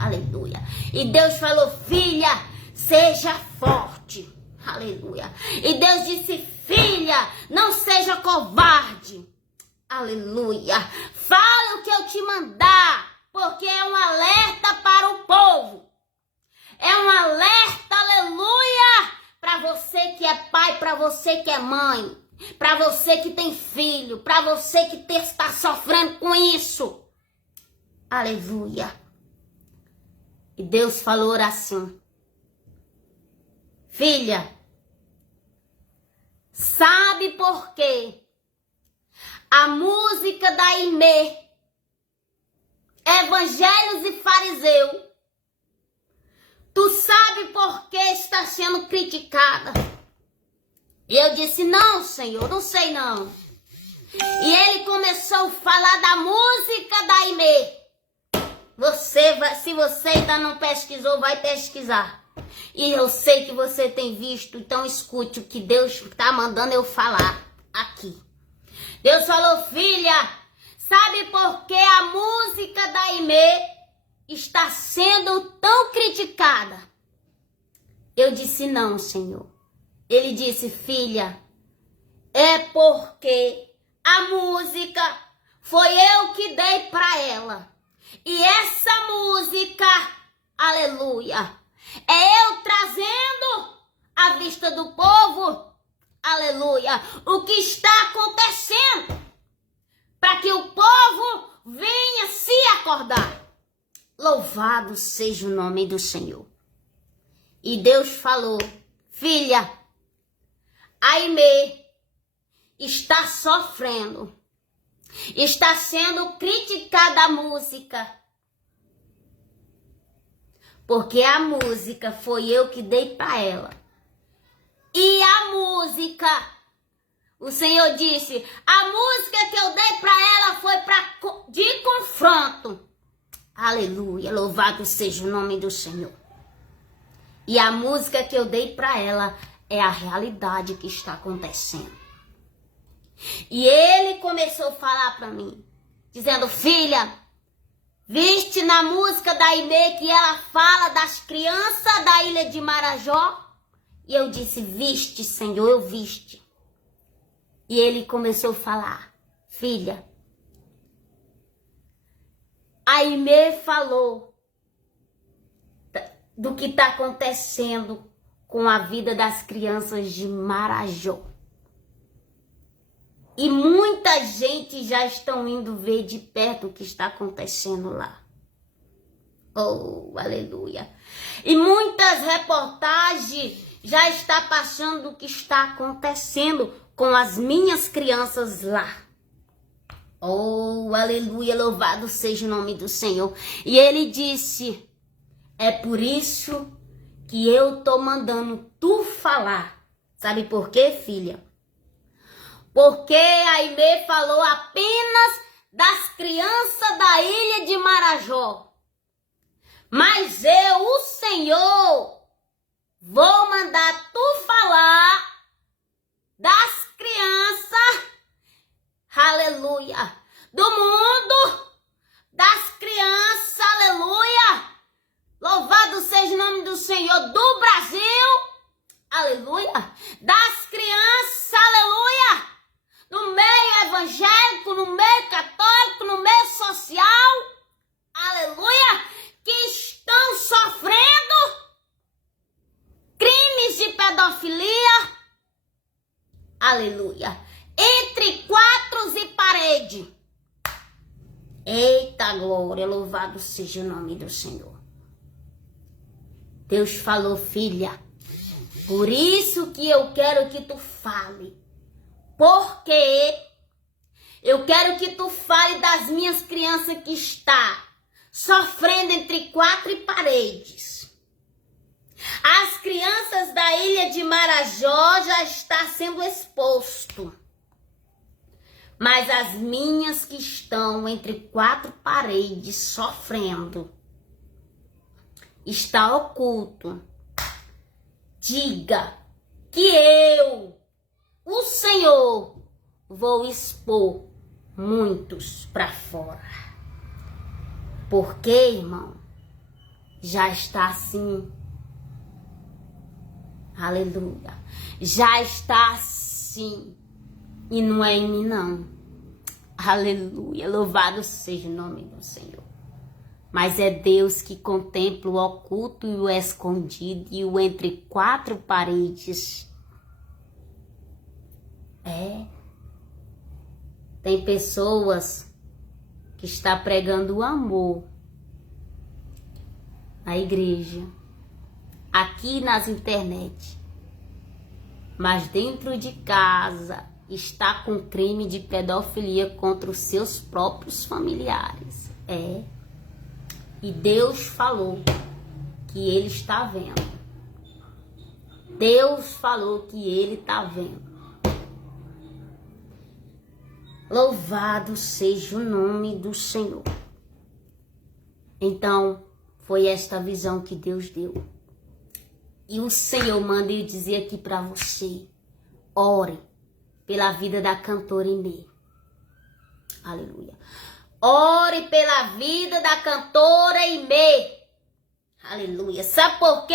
Aleluia. E Deus falou, filha, seja forte. Aleluia. E Deus disse, filha, não seja covarde. Aleluia. Fala o que eu te mandar, porque é um alerta para o povo. É um alerta, aleluia, para você que é pai, para você que é mãe, para você que tem filho, para você que está sofrendo com isso. Aleluia. E Deus falou assim, filha, sabe por quê? A música da Aimee, Evangelhos e Fariseu, tu sabe por que está sendo criticada? E eu disse, não, Senhor, não sei não. E ele começou a falar da música da Aimee. Se você ainda não pesquisou, vai pesquisar. E eu sei que você tem visto, então escute o que Deus está mandando eu falar aqui. Deus falou, filha, sabe por que a música da Aimee está sendo tão criticada? Eu disse, não, Senhor. Ele disse, filha, é porque a música foi eu que dei para ela. E essa música, aleluia, é eu trazendo à vista do povo, aleluia, o que está acontecendo, para que o povo venha se acordar. Louvado seja o nome do Senhor. E Deus falou, filha, a Aimee está sofrendo, está sendo criticada a música, porque a música foi eu que dei para ela. E a música, o Senhor disse, a música que eu dei para ela foi de confronto. Aleluia, louvado seja o nome do Senhor. E a música que eu dei para ela é a realidade que está acontecendo. E ele começou a falar para mim, dizendo, filha, viste na música da Aimee que ela fala das crianças da ilha de Marajó? E eu disse, viste, Senhor, eu viste. E ele começou a falar, filha, a Aimee falou do que está acontecendo com a vida das crianças de Marajó. E muita gente já estão indo ver de perto o que está acontecendo lá. Oh, aleluia. E muitas reportagens já está passando o que está acontecendo com as minhas crianças lá. Oh, aleluia, louvado seja o nome do Senhor. E ele disse, é por isso que eu tô mandando tu falar. Sabe por quê, filha? Porque a Aimee falou apenas das crianças da ilha de Marajó. Mas eu, o Senhor, vou mandar tu falar das crianças, aleluia, do mundo, das crianças, aleluia. Louvado seja o nome do Senhor, do Brasil, aleluia, das crianças, aleluia, no meio evangélico, no meio católico, no meio social, aleluia, que estão sofrendo aleluia, entre quatro e parede. Eita glória, louvado seja o nome do Senhor. Deus falou, filha, por isso que eu quero que tu fale, porque eu quero que tu fale das minhas crianças que está sofrendo entre quatro paredes. As crianças da ilha de Marajó já está sendo exposto. Mas as minhas que estão entre quatro paredes sofrendo, está oculto. Diga que eu, o Senhor, vou expor muitos para fora. Porque, irmão, já está assim. Aleluia. Já está assim. E não é em mim, não. Aleluia. Louvado seja o nome do Senhor. Mas é Deus que contempla o oculto e o escondido e o entre quatro paredes. Tem pessoas que estão pregando o amor na igreja, aqui nas internet, mas dentro de casa está com crime de pedofilia contra os seus próprios familiares. E Deus falou que ele está vendo. Deus falou que ele está vendo. Louvado seja o nome do Senhor. Então, foi esta visão que Deus deu. E o Senhor manda eu dizer aqui para você, ore pela vida da cantora Imê. Aleluia. Ore pela vida da cantora Imê. Aleluia. Sabe por quê?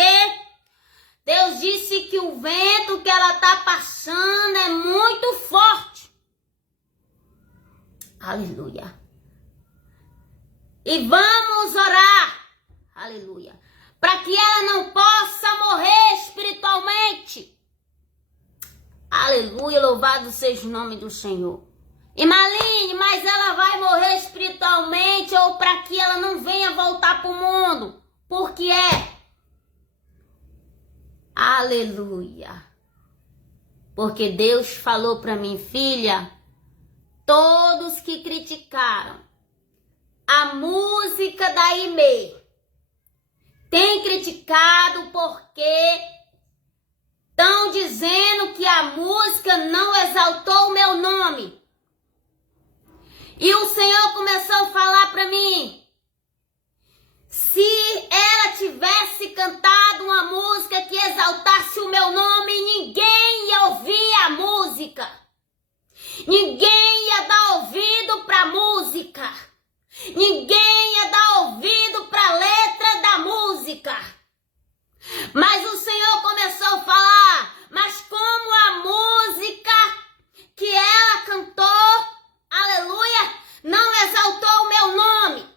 Deus disse que o vento que ela está passando é muito forte. Aleluia. E vamos orar. Aleluia. Para que ela não possa morrer espiritualmente. Aleluia. Louvado seja o nome do Senhor. E Maline, mas ela vai morrer espiritualmente ou para que ela não venha voltar para o mundo? Por que é? Aleluia. Porque Deus falou para mim, filha, todos que criticaram a música da Imê têm criticado porque estão dizendo que a música não exaltou o meu nome. E o Senhor começou a falar para mim, se ela tivesse cantado uma música que exaltasse o meu nome, ninguém ia ouvir a música. Ninguém ia dar ouvido para a música. Ninguém ia dar ouvido para a letra da música. Mas o Senhor começou a falar, mas como a música que ela cantou, aleluia, não exaltou o meu nome,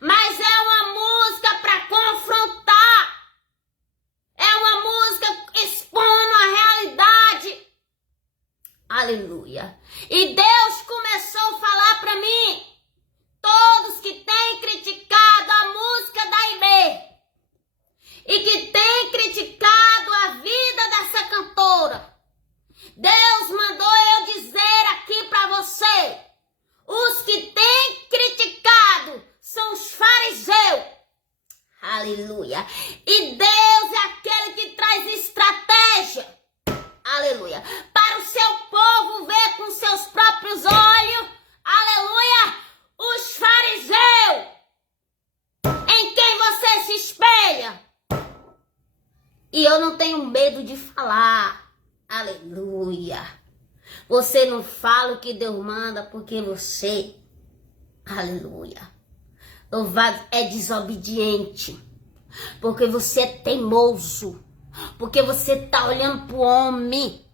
mas é uma música para confrontar, é uma música expondo a realidade, aleluia. E Deus começou a falar para mim, todos que têm criticado a música da Imê e que têm criticado a vida dessa cantora, Deus mandou eu dizer aqui para você, os que têm criticado são os fariseus. Aleluia. E Deus é aquele que traz estratégia. Aleluia. Para o seu povo ver com seus próprios olhos. Aleluia. Os fariseus. Em quem você se espelha. E eu não tenho medo de falar. Aleluia. Você não fala o que Deus manda porque você, aleluia, louvado, é desobediente. Porque você é teimoso. Porque você está olhando para o homem.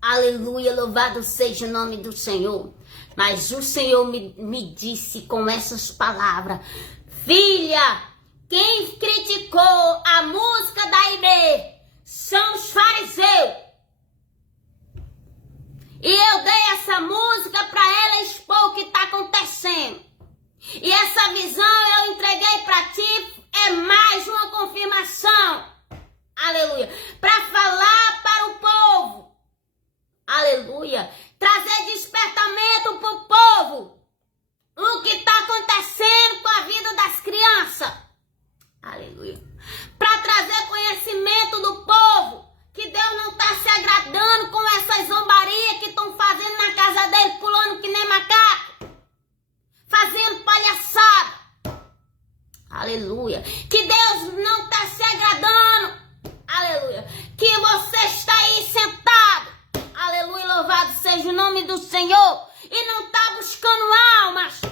Aleluia, louvado seja o nome do Senhor. Mas o Senhor me disse com essas palavras, filha, quem criticou a música da Imê são os fariseus. acontecendo. E essa visão eu entreguei para ti, é mais uma confirmação. Aleluia. Para falar para o povo. Aleluia. Trazer despertamento para o povo. O que está acontecendo com a vida das crianças. Aleluia. Para trazer conhecimento do povo. Que Deus não está se agradando com essas zombarias que estão fazendo na casa dele, pulando que nem macaco. Fazendo palhaçada. Aleluia. Que Deus não está se agradando. Aleluia. Que você está aí sentado. Aleluia. Louvado seja o nome do Senhor. E não está buscando almas.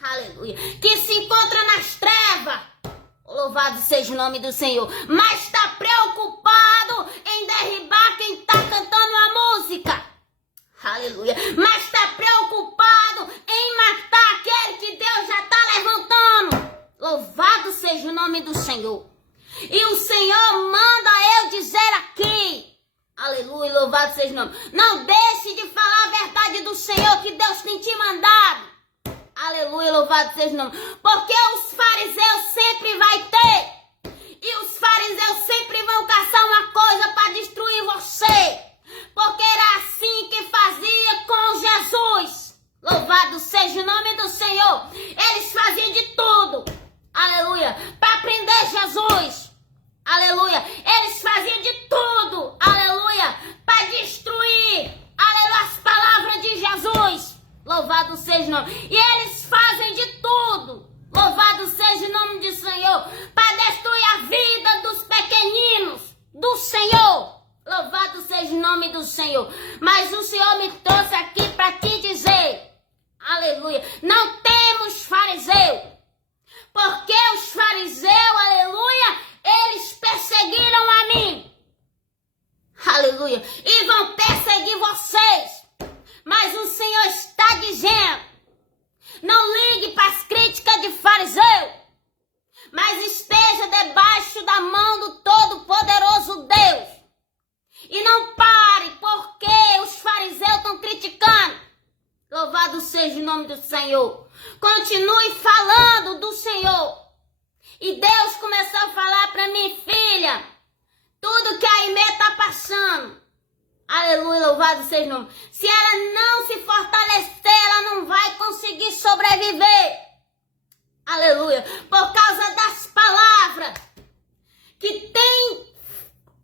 Aleluia. Que se encontra nas trevas. Louvado seja o nome do Senhor. Mas está preocupado em derribar quem está cantando a música. Aleluia. Mas está preocupado em matar aquele que Deus já está levantando. Louvado seja o nome do Senhor. E o Senhor manda eu dizer aqui. Aleluia. Louvado seja o nome. Não deixe de falar a verdade do Senhor que Deus tem te mandado. Aleluia, louvado seja o nome. Porque os fariseus sempre vai ter. E os fariseus sempre vão caçar uma coisa para destruir você. Porque era assim que fazia com Jesus. Louvado seja o nome do Senhor. Eles faziam de tudo. Aleluia. Para prender Jesus. Aleluia. Eles faziam de tudo. Aleluia. Para destruir. Aleluia. As palavras de Jesus. Louvado seja o nome. E eles fazem de tudo. Louvado seja o nome do Senhor. Para destruir a vida dos pequeninos. Do Senhor. Louvado seja o nome do Senhor. Mas o Senhor me trouxe aqui para te dizer. Aleluia. Não temos fariseu. Porque os fariseus, aleluia, eles perseguiram a mim. Aleluia. E vão perseguir vocês. Mas o Senhor está dizendo, não ligue para as críticas de fariseu, mas esteja debaixo da mão do Todo-Poderoso Deus. E não pare, porque os fariseus estão criticando. Louvado seja o nome do Senhor. Continue falando do Senhor. E Deus começou a falar para mim, filha, tudo que a Aimee está passando. Aleluia, louvado seja o nome. Se ela não se fortalecer, ela não vai conseguir sobreviver. Aleluia. Por causa das palavras que tem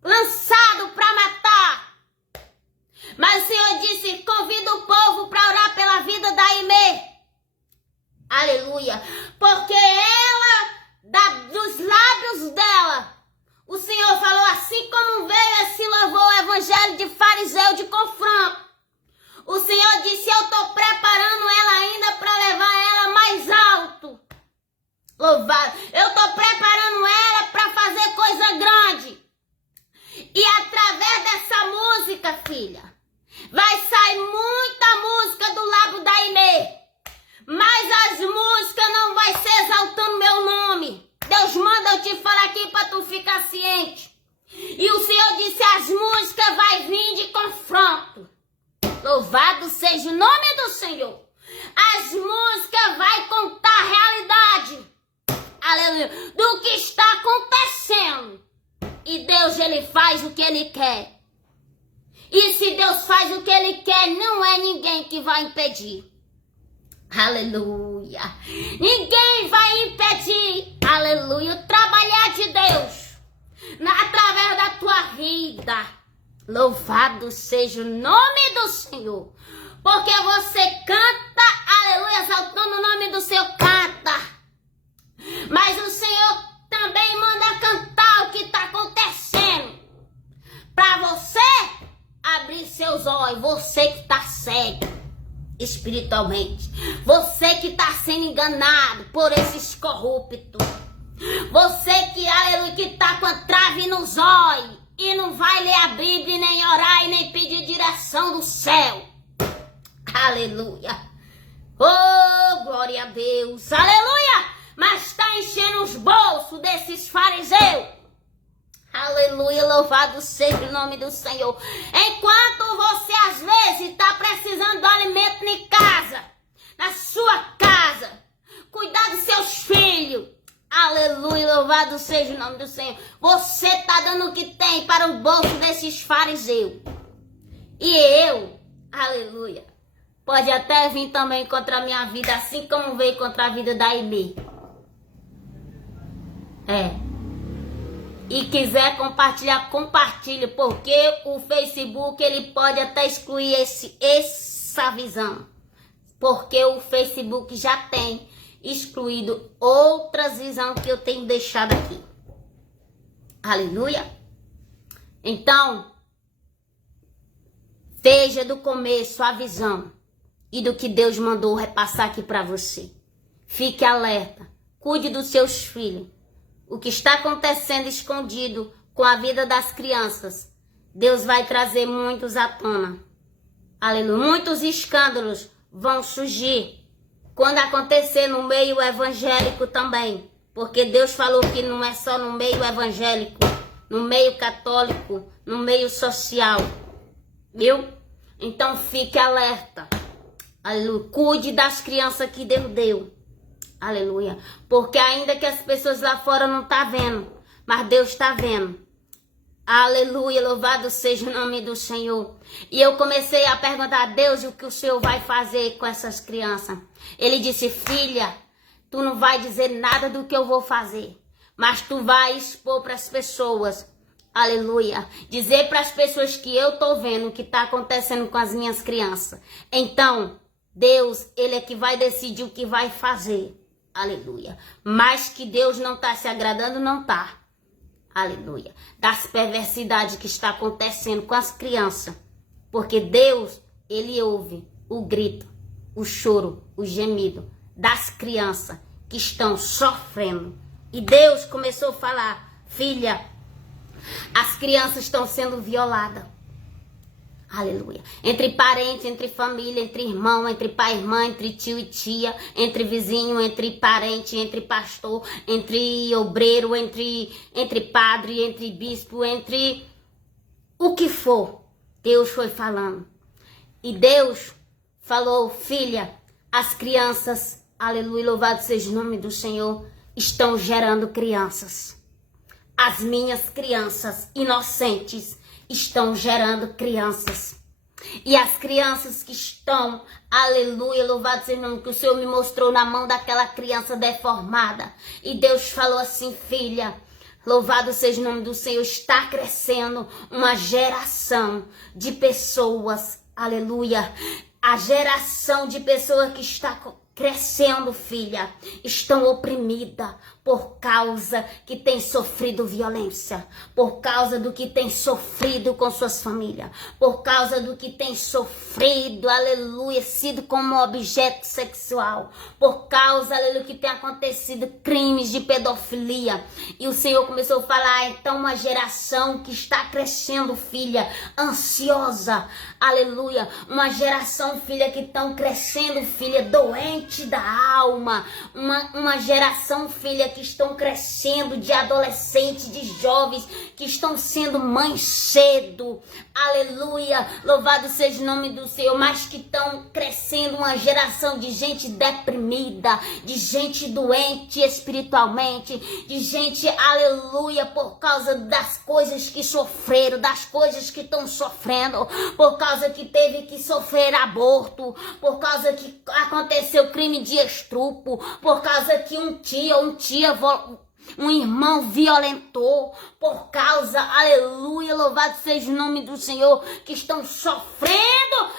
lançado para matar. Mas o Senhor disse, convida o povo para orar pela vida da Aimee. Aleluia. Porque ela, dos lábios dela, o Senhor falou, assim como veio esse louvor, o evangelho de fariseu de confronto. O Senhor disse, eu estou preparando ela ainda para levar ela mais alto. Louvado. Eu estou preparando ela para fazer coisa grande. E através dessa música, filha, vai sair muita música do lábio da Aimee. Mas as músicas não vai ser exaltando meu nome. Deus manda eu te falar aqui para tu ficar ciente. E o Senhor disse, as músicas vai vir de confronto. Louvado seja o nome do Senhor. As músicas vai contar a realidade. Aleluia. Do que está acontecendo. E Deus, ele faz o que ele quer. E se Deus faz o que ele quer, não é ninguém que vai impedir. Aleluia. Ninguém vai impedir, aleluia, o trabalhar de Deus através da tua vida. Louvado seja o nome do Senhor. Porque você canta, aleluia, exaltando o nome do Senhor, canta. Mas o Senhor também manda cantar o que está acontecendo. Para você abrir seus olhos, você que está cego espiritualmente, você que está sendo enganado por esses corruptos, você que, aleluia, que está com a trave nos olhos e não vai ler a Bíblia, nem orar e nem pedir direção do céu, aleluia, oh, glória a Deus, aleluia, mas está enchendo os bolsos desses fariseus. Aleluia, louvado seja o nome do Senhor. Enquanto você às vezes está precisando de alimento em casa, na sua casa, nome do Senhor. Você está dando o que tem para o bolso desses fariseus. E eu, aleluia, pode até vir também contra a minha vida, assim como veio contra a vida da Aimee. E quiser compartilhar, compartilhe, porque o Facebook ele pode até excluir essa visão. Porque o Facebook já tem excluído outras visões que eu tenho deixado aqui. Aleluia. Então, veja do começo a visão e do que Deus mandou repassar aqui para você. Fique alerta, cuide dos seus filhos. O que está acontecendo escondido com a vida das crianças, Deus vai trazer muitos à tona. Aleluia. Muitos escândalos vão surgir quando acontecer no meio evangélico também. Porque Deus falou que não é só no meio evangélico, no meio católico, no meio social. Viu? Então fique alerta. Aleluia. Cuide das crianças que Deus deu. Aleluia. Porque ainda que as pessoas lá fora não tá vendo, mas Deus está vendo. Aleluia. Louvado seja o nome do Senhor. E eu comecei a perguntar a Deus o que o Senhor vai fazer com essas crianças. Ele disse, filha, tu não vai dizer nada do que eu vou fazer, mas tu vai expor para as pessoas. Aleluia. Dizer para as pessoas que eu tô vendo o que tá acontecendo com as minhas crianças. Então, Deus, ele é que vai decidir o que vai fazer. Aleluia. Mas que Deus não está se agradando, não está. Aleluia. Das perversidades que está acontecendo com as crianças. Porque Deus, ele ouve o grito, o choro, o gemido das crianças que estão sofrendo. E Deus começou a falar, filha, as crianças estão sendo violadas. Aleluia. Entre parentes, entre família, entre irmão, entre pai e irmã, entre tio e tia, entre vizinho, entre parente, entre pastor, entre obreiro, entre padre, entre bispo, entre o que for. Deus foi falando. E Deus falou, filha, as crianças, aleluia, louvado seja o nome do Senhor, estão gerando crianças. As minhas crianças inocentes estão gerando crianças. E as crianças que estão, aleluia, louvado seja o nome que o Senhor me mostrou na mão daquela criança deformada. E Deus falou assim, filha, louvado seja o nome do Senhor, está crescendo uma geração de pessoas, aleluia. A geração de pessoas que está crescendo, filha, estão oprimidas por causa que tem sofrido violência, por causa do que tem sofrido com suas famílias, por causa do que tem sofrido, aleluia, sido como objeto sexual, por causa, aleluia, que tem acontecido crimes de pedofilia. E o Senhor começou a falar, então uma geração que está crescendo, filha, ansiosa, aleluia, uma geração, filha, que estão crescendo, filha, doente da alma, uma geração, filha, que estão crescendo de adolescentes, de jovens, que estão sendo mães cedo, aleluia, louvado seja o nome do Senhor, mas que estão crescendo uma geração de gente deprimida, de gente doente espiritualmente, de gente, aleluia, por causa das coisas que sofreram, das coisas que estão sofrendo, por causa que teve que sofrer aborto, por causa que aconteceu crime de estupro, por causa que um irmão violentou, por causa, aleluia, louvado seja o nome do Senhor, que estão sofrendo,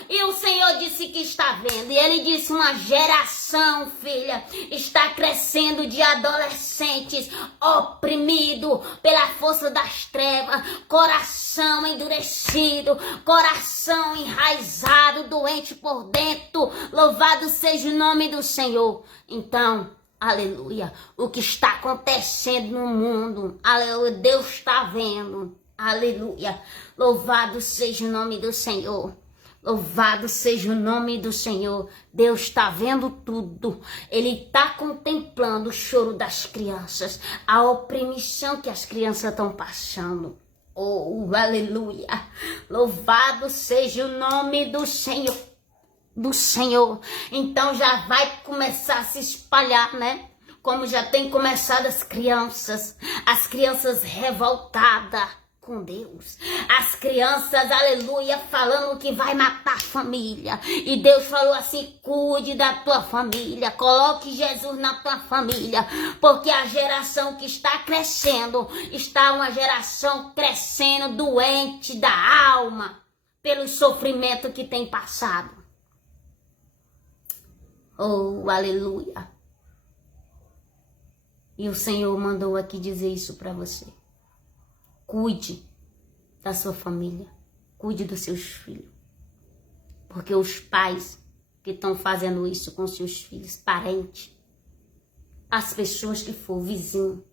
e o Senhor disse que está vendo, e ele disse, uma geração, filha, está crescendo de adolescentes, oprimido pela força das trevas, coração endurecido, coração enraizado, doente por dentro, louvado seja o nome do Senhor. Então, aleluia, o que está acontecendo no mundo, aleluia, Deus está vendo, aleluia, louvado seja o nome do Senhor, louvado seja o nome do Senhor, Deus está vendo tudo, Ele está contemplando o choro das crianças, a opressão que as crianças estão passando, oh, aleluia, louvado seja o nome do Senhor. Então já vai começar a se espalhar, né? como já tem começado as crianças revoltadas com Deus, as crianças, aleluia, falando que vai matar a família, e Deus falou assim: cuide da tua família, coloque Jesus na tua família, porque a geração que está crescendo, está uma geração crescendo doente da alma, pelo sofrimento que tem passado. Oh, aleluia. E o Senhor mandou aqui dizer isso para você. Cuide da sua família, cuide dos seus filhos. Porque os pais que estão fazendo isso com seus filhos, parentes, as pessoas que for, vizinho,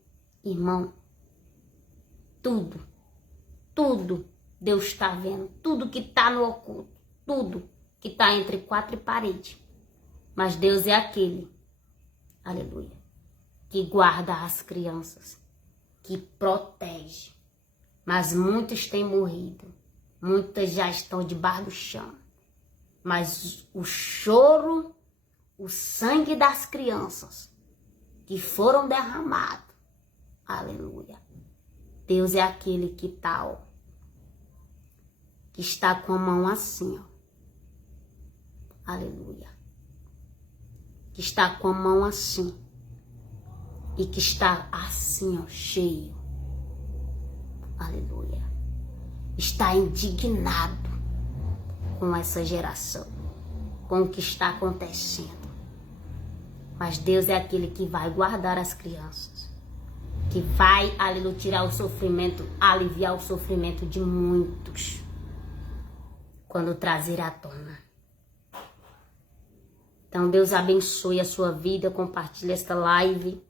irmão, tudo Deus está vendo, tudo que está no oculto, tudo que está entre quatro paredes. Mas Deus é aquele, aleluia, que guarda as crianças, que protege. Mas muitos têm morrido, muitas já estão debaixo do chão. Mas o choro, o sangue das crianças que foram derramados, aleluia. Deus é aquele que tá, ó, que está com a mão assim, ó, aleluia. Que está com a mão assim e que está assim, ó, cheio. Aleluia. Está indignado com essa geração, com o que está acontecendo. Mas Deus é aquele que vai guardar as crianças, que vai, aleluia, tirar o sofrimento, aliviar o sofrimento de muitos, quando trazer à tona. Então Deus abençoe a sua vida, compartilhe esta live,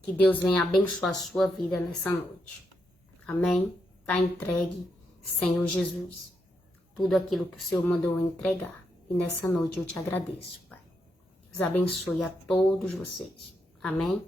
que Deus venha abençoar a sua vida nessa noite. Amém? Está entregue, Senhor Jesus, tudo aquilo que o Senhor mandou entregar. E nessa noite eu te agradeço, Pai. Deus abençoe a todos vocês. Amém?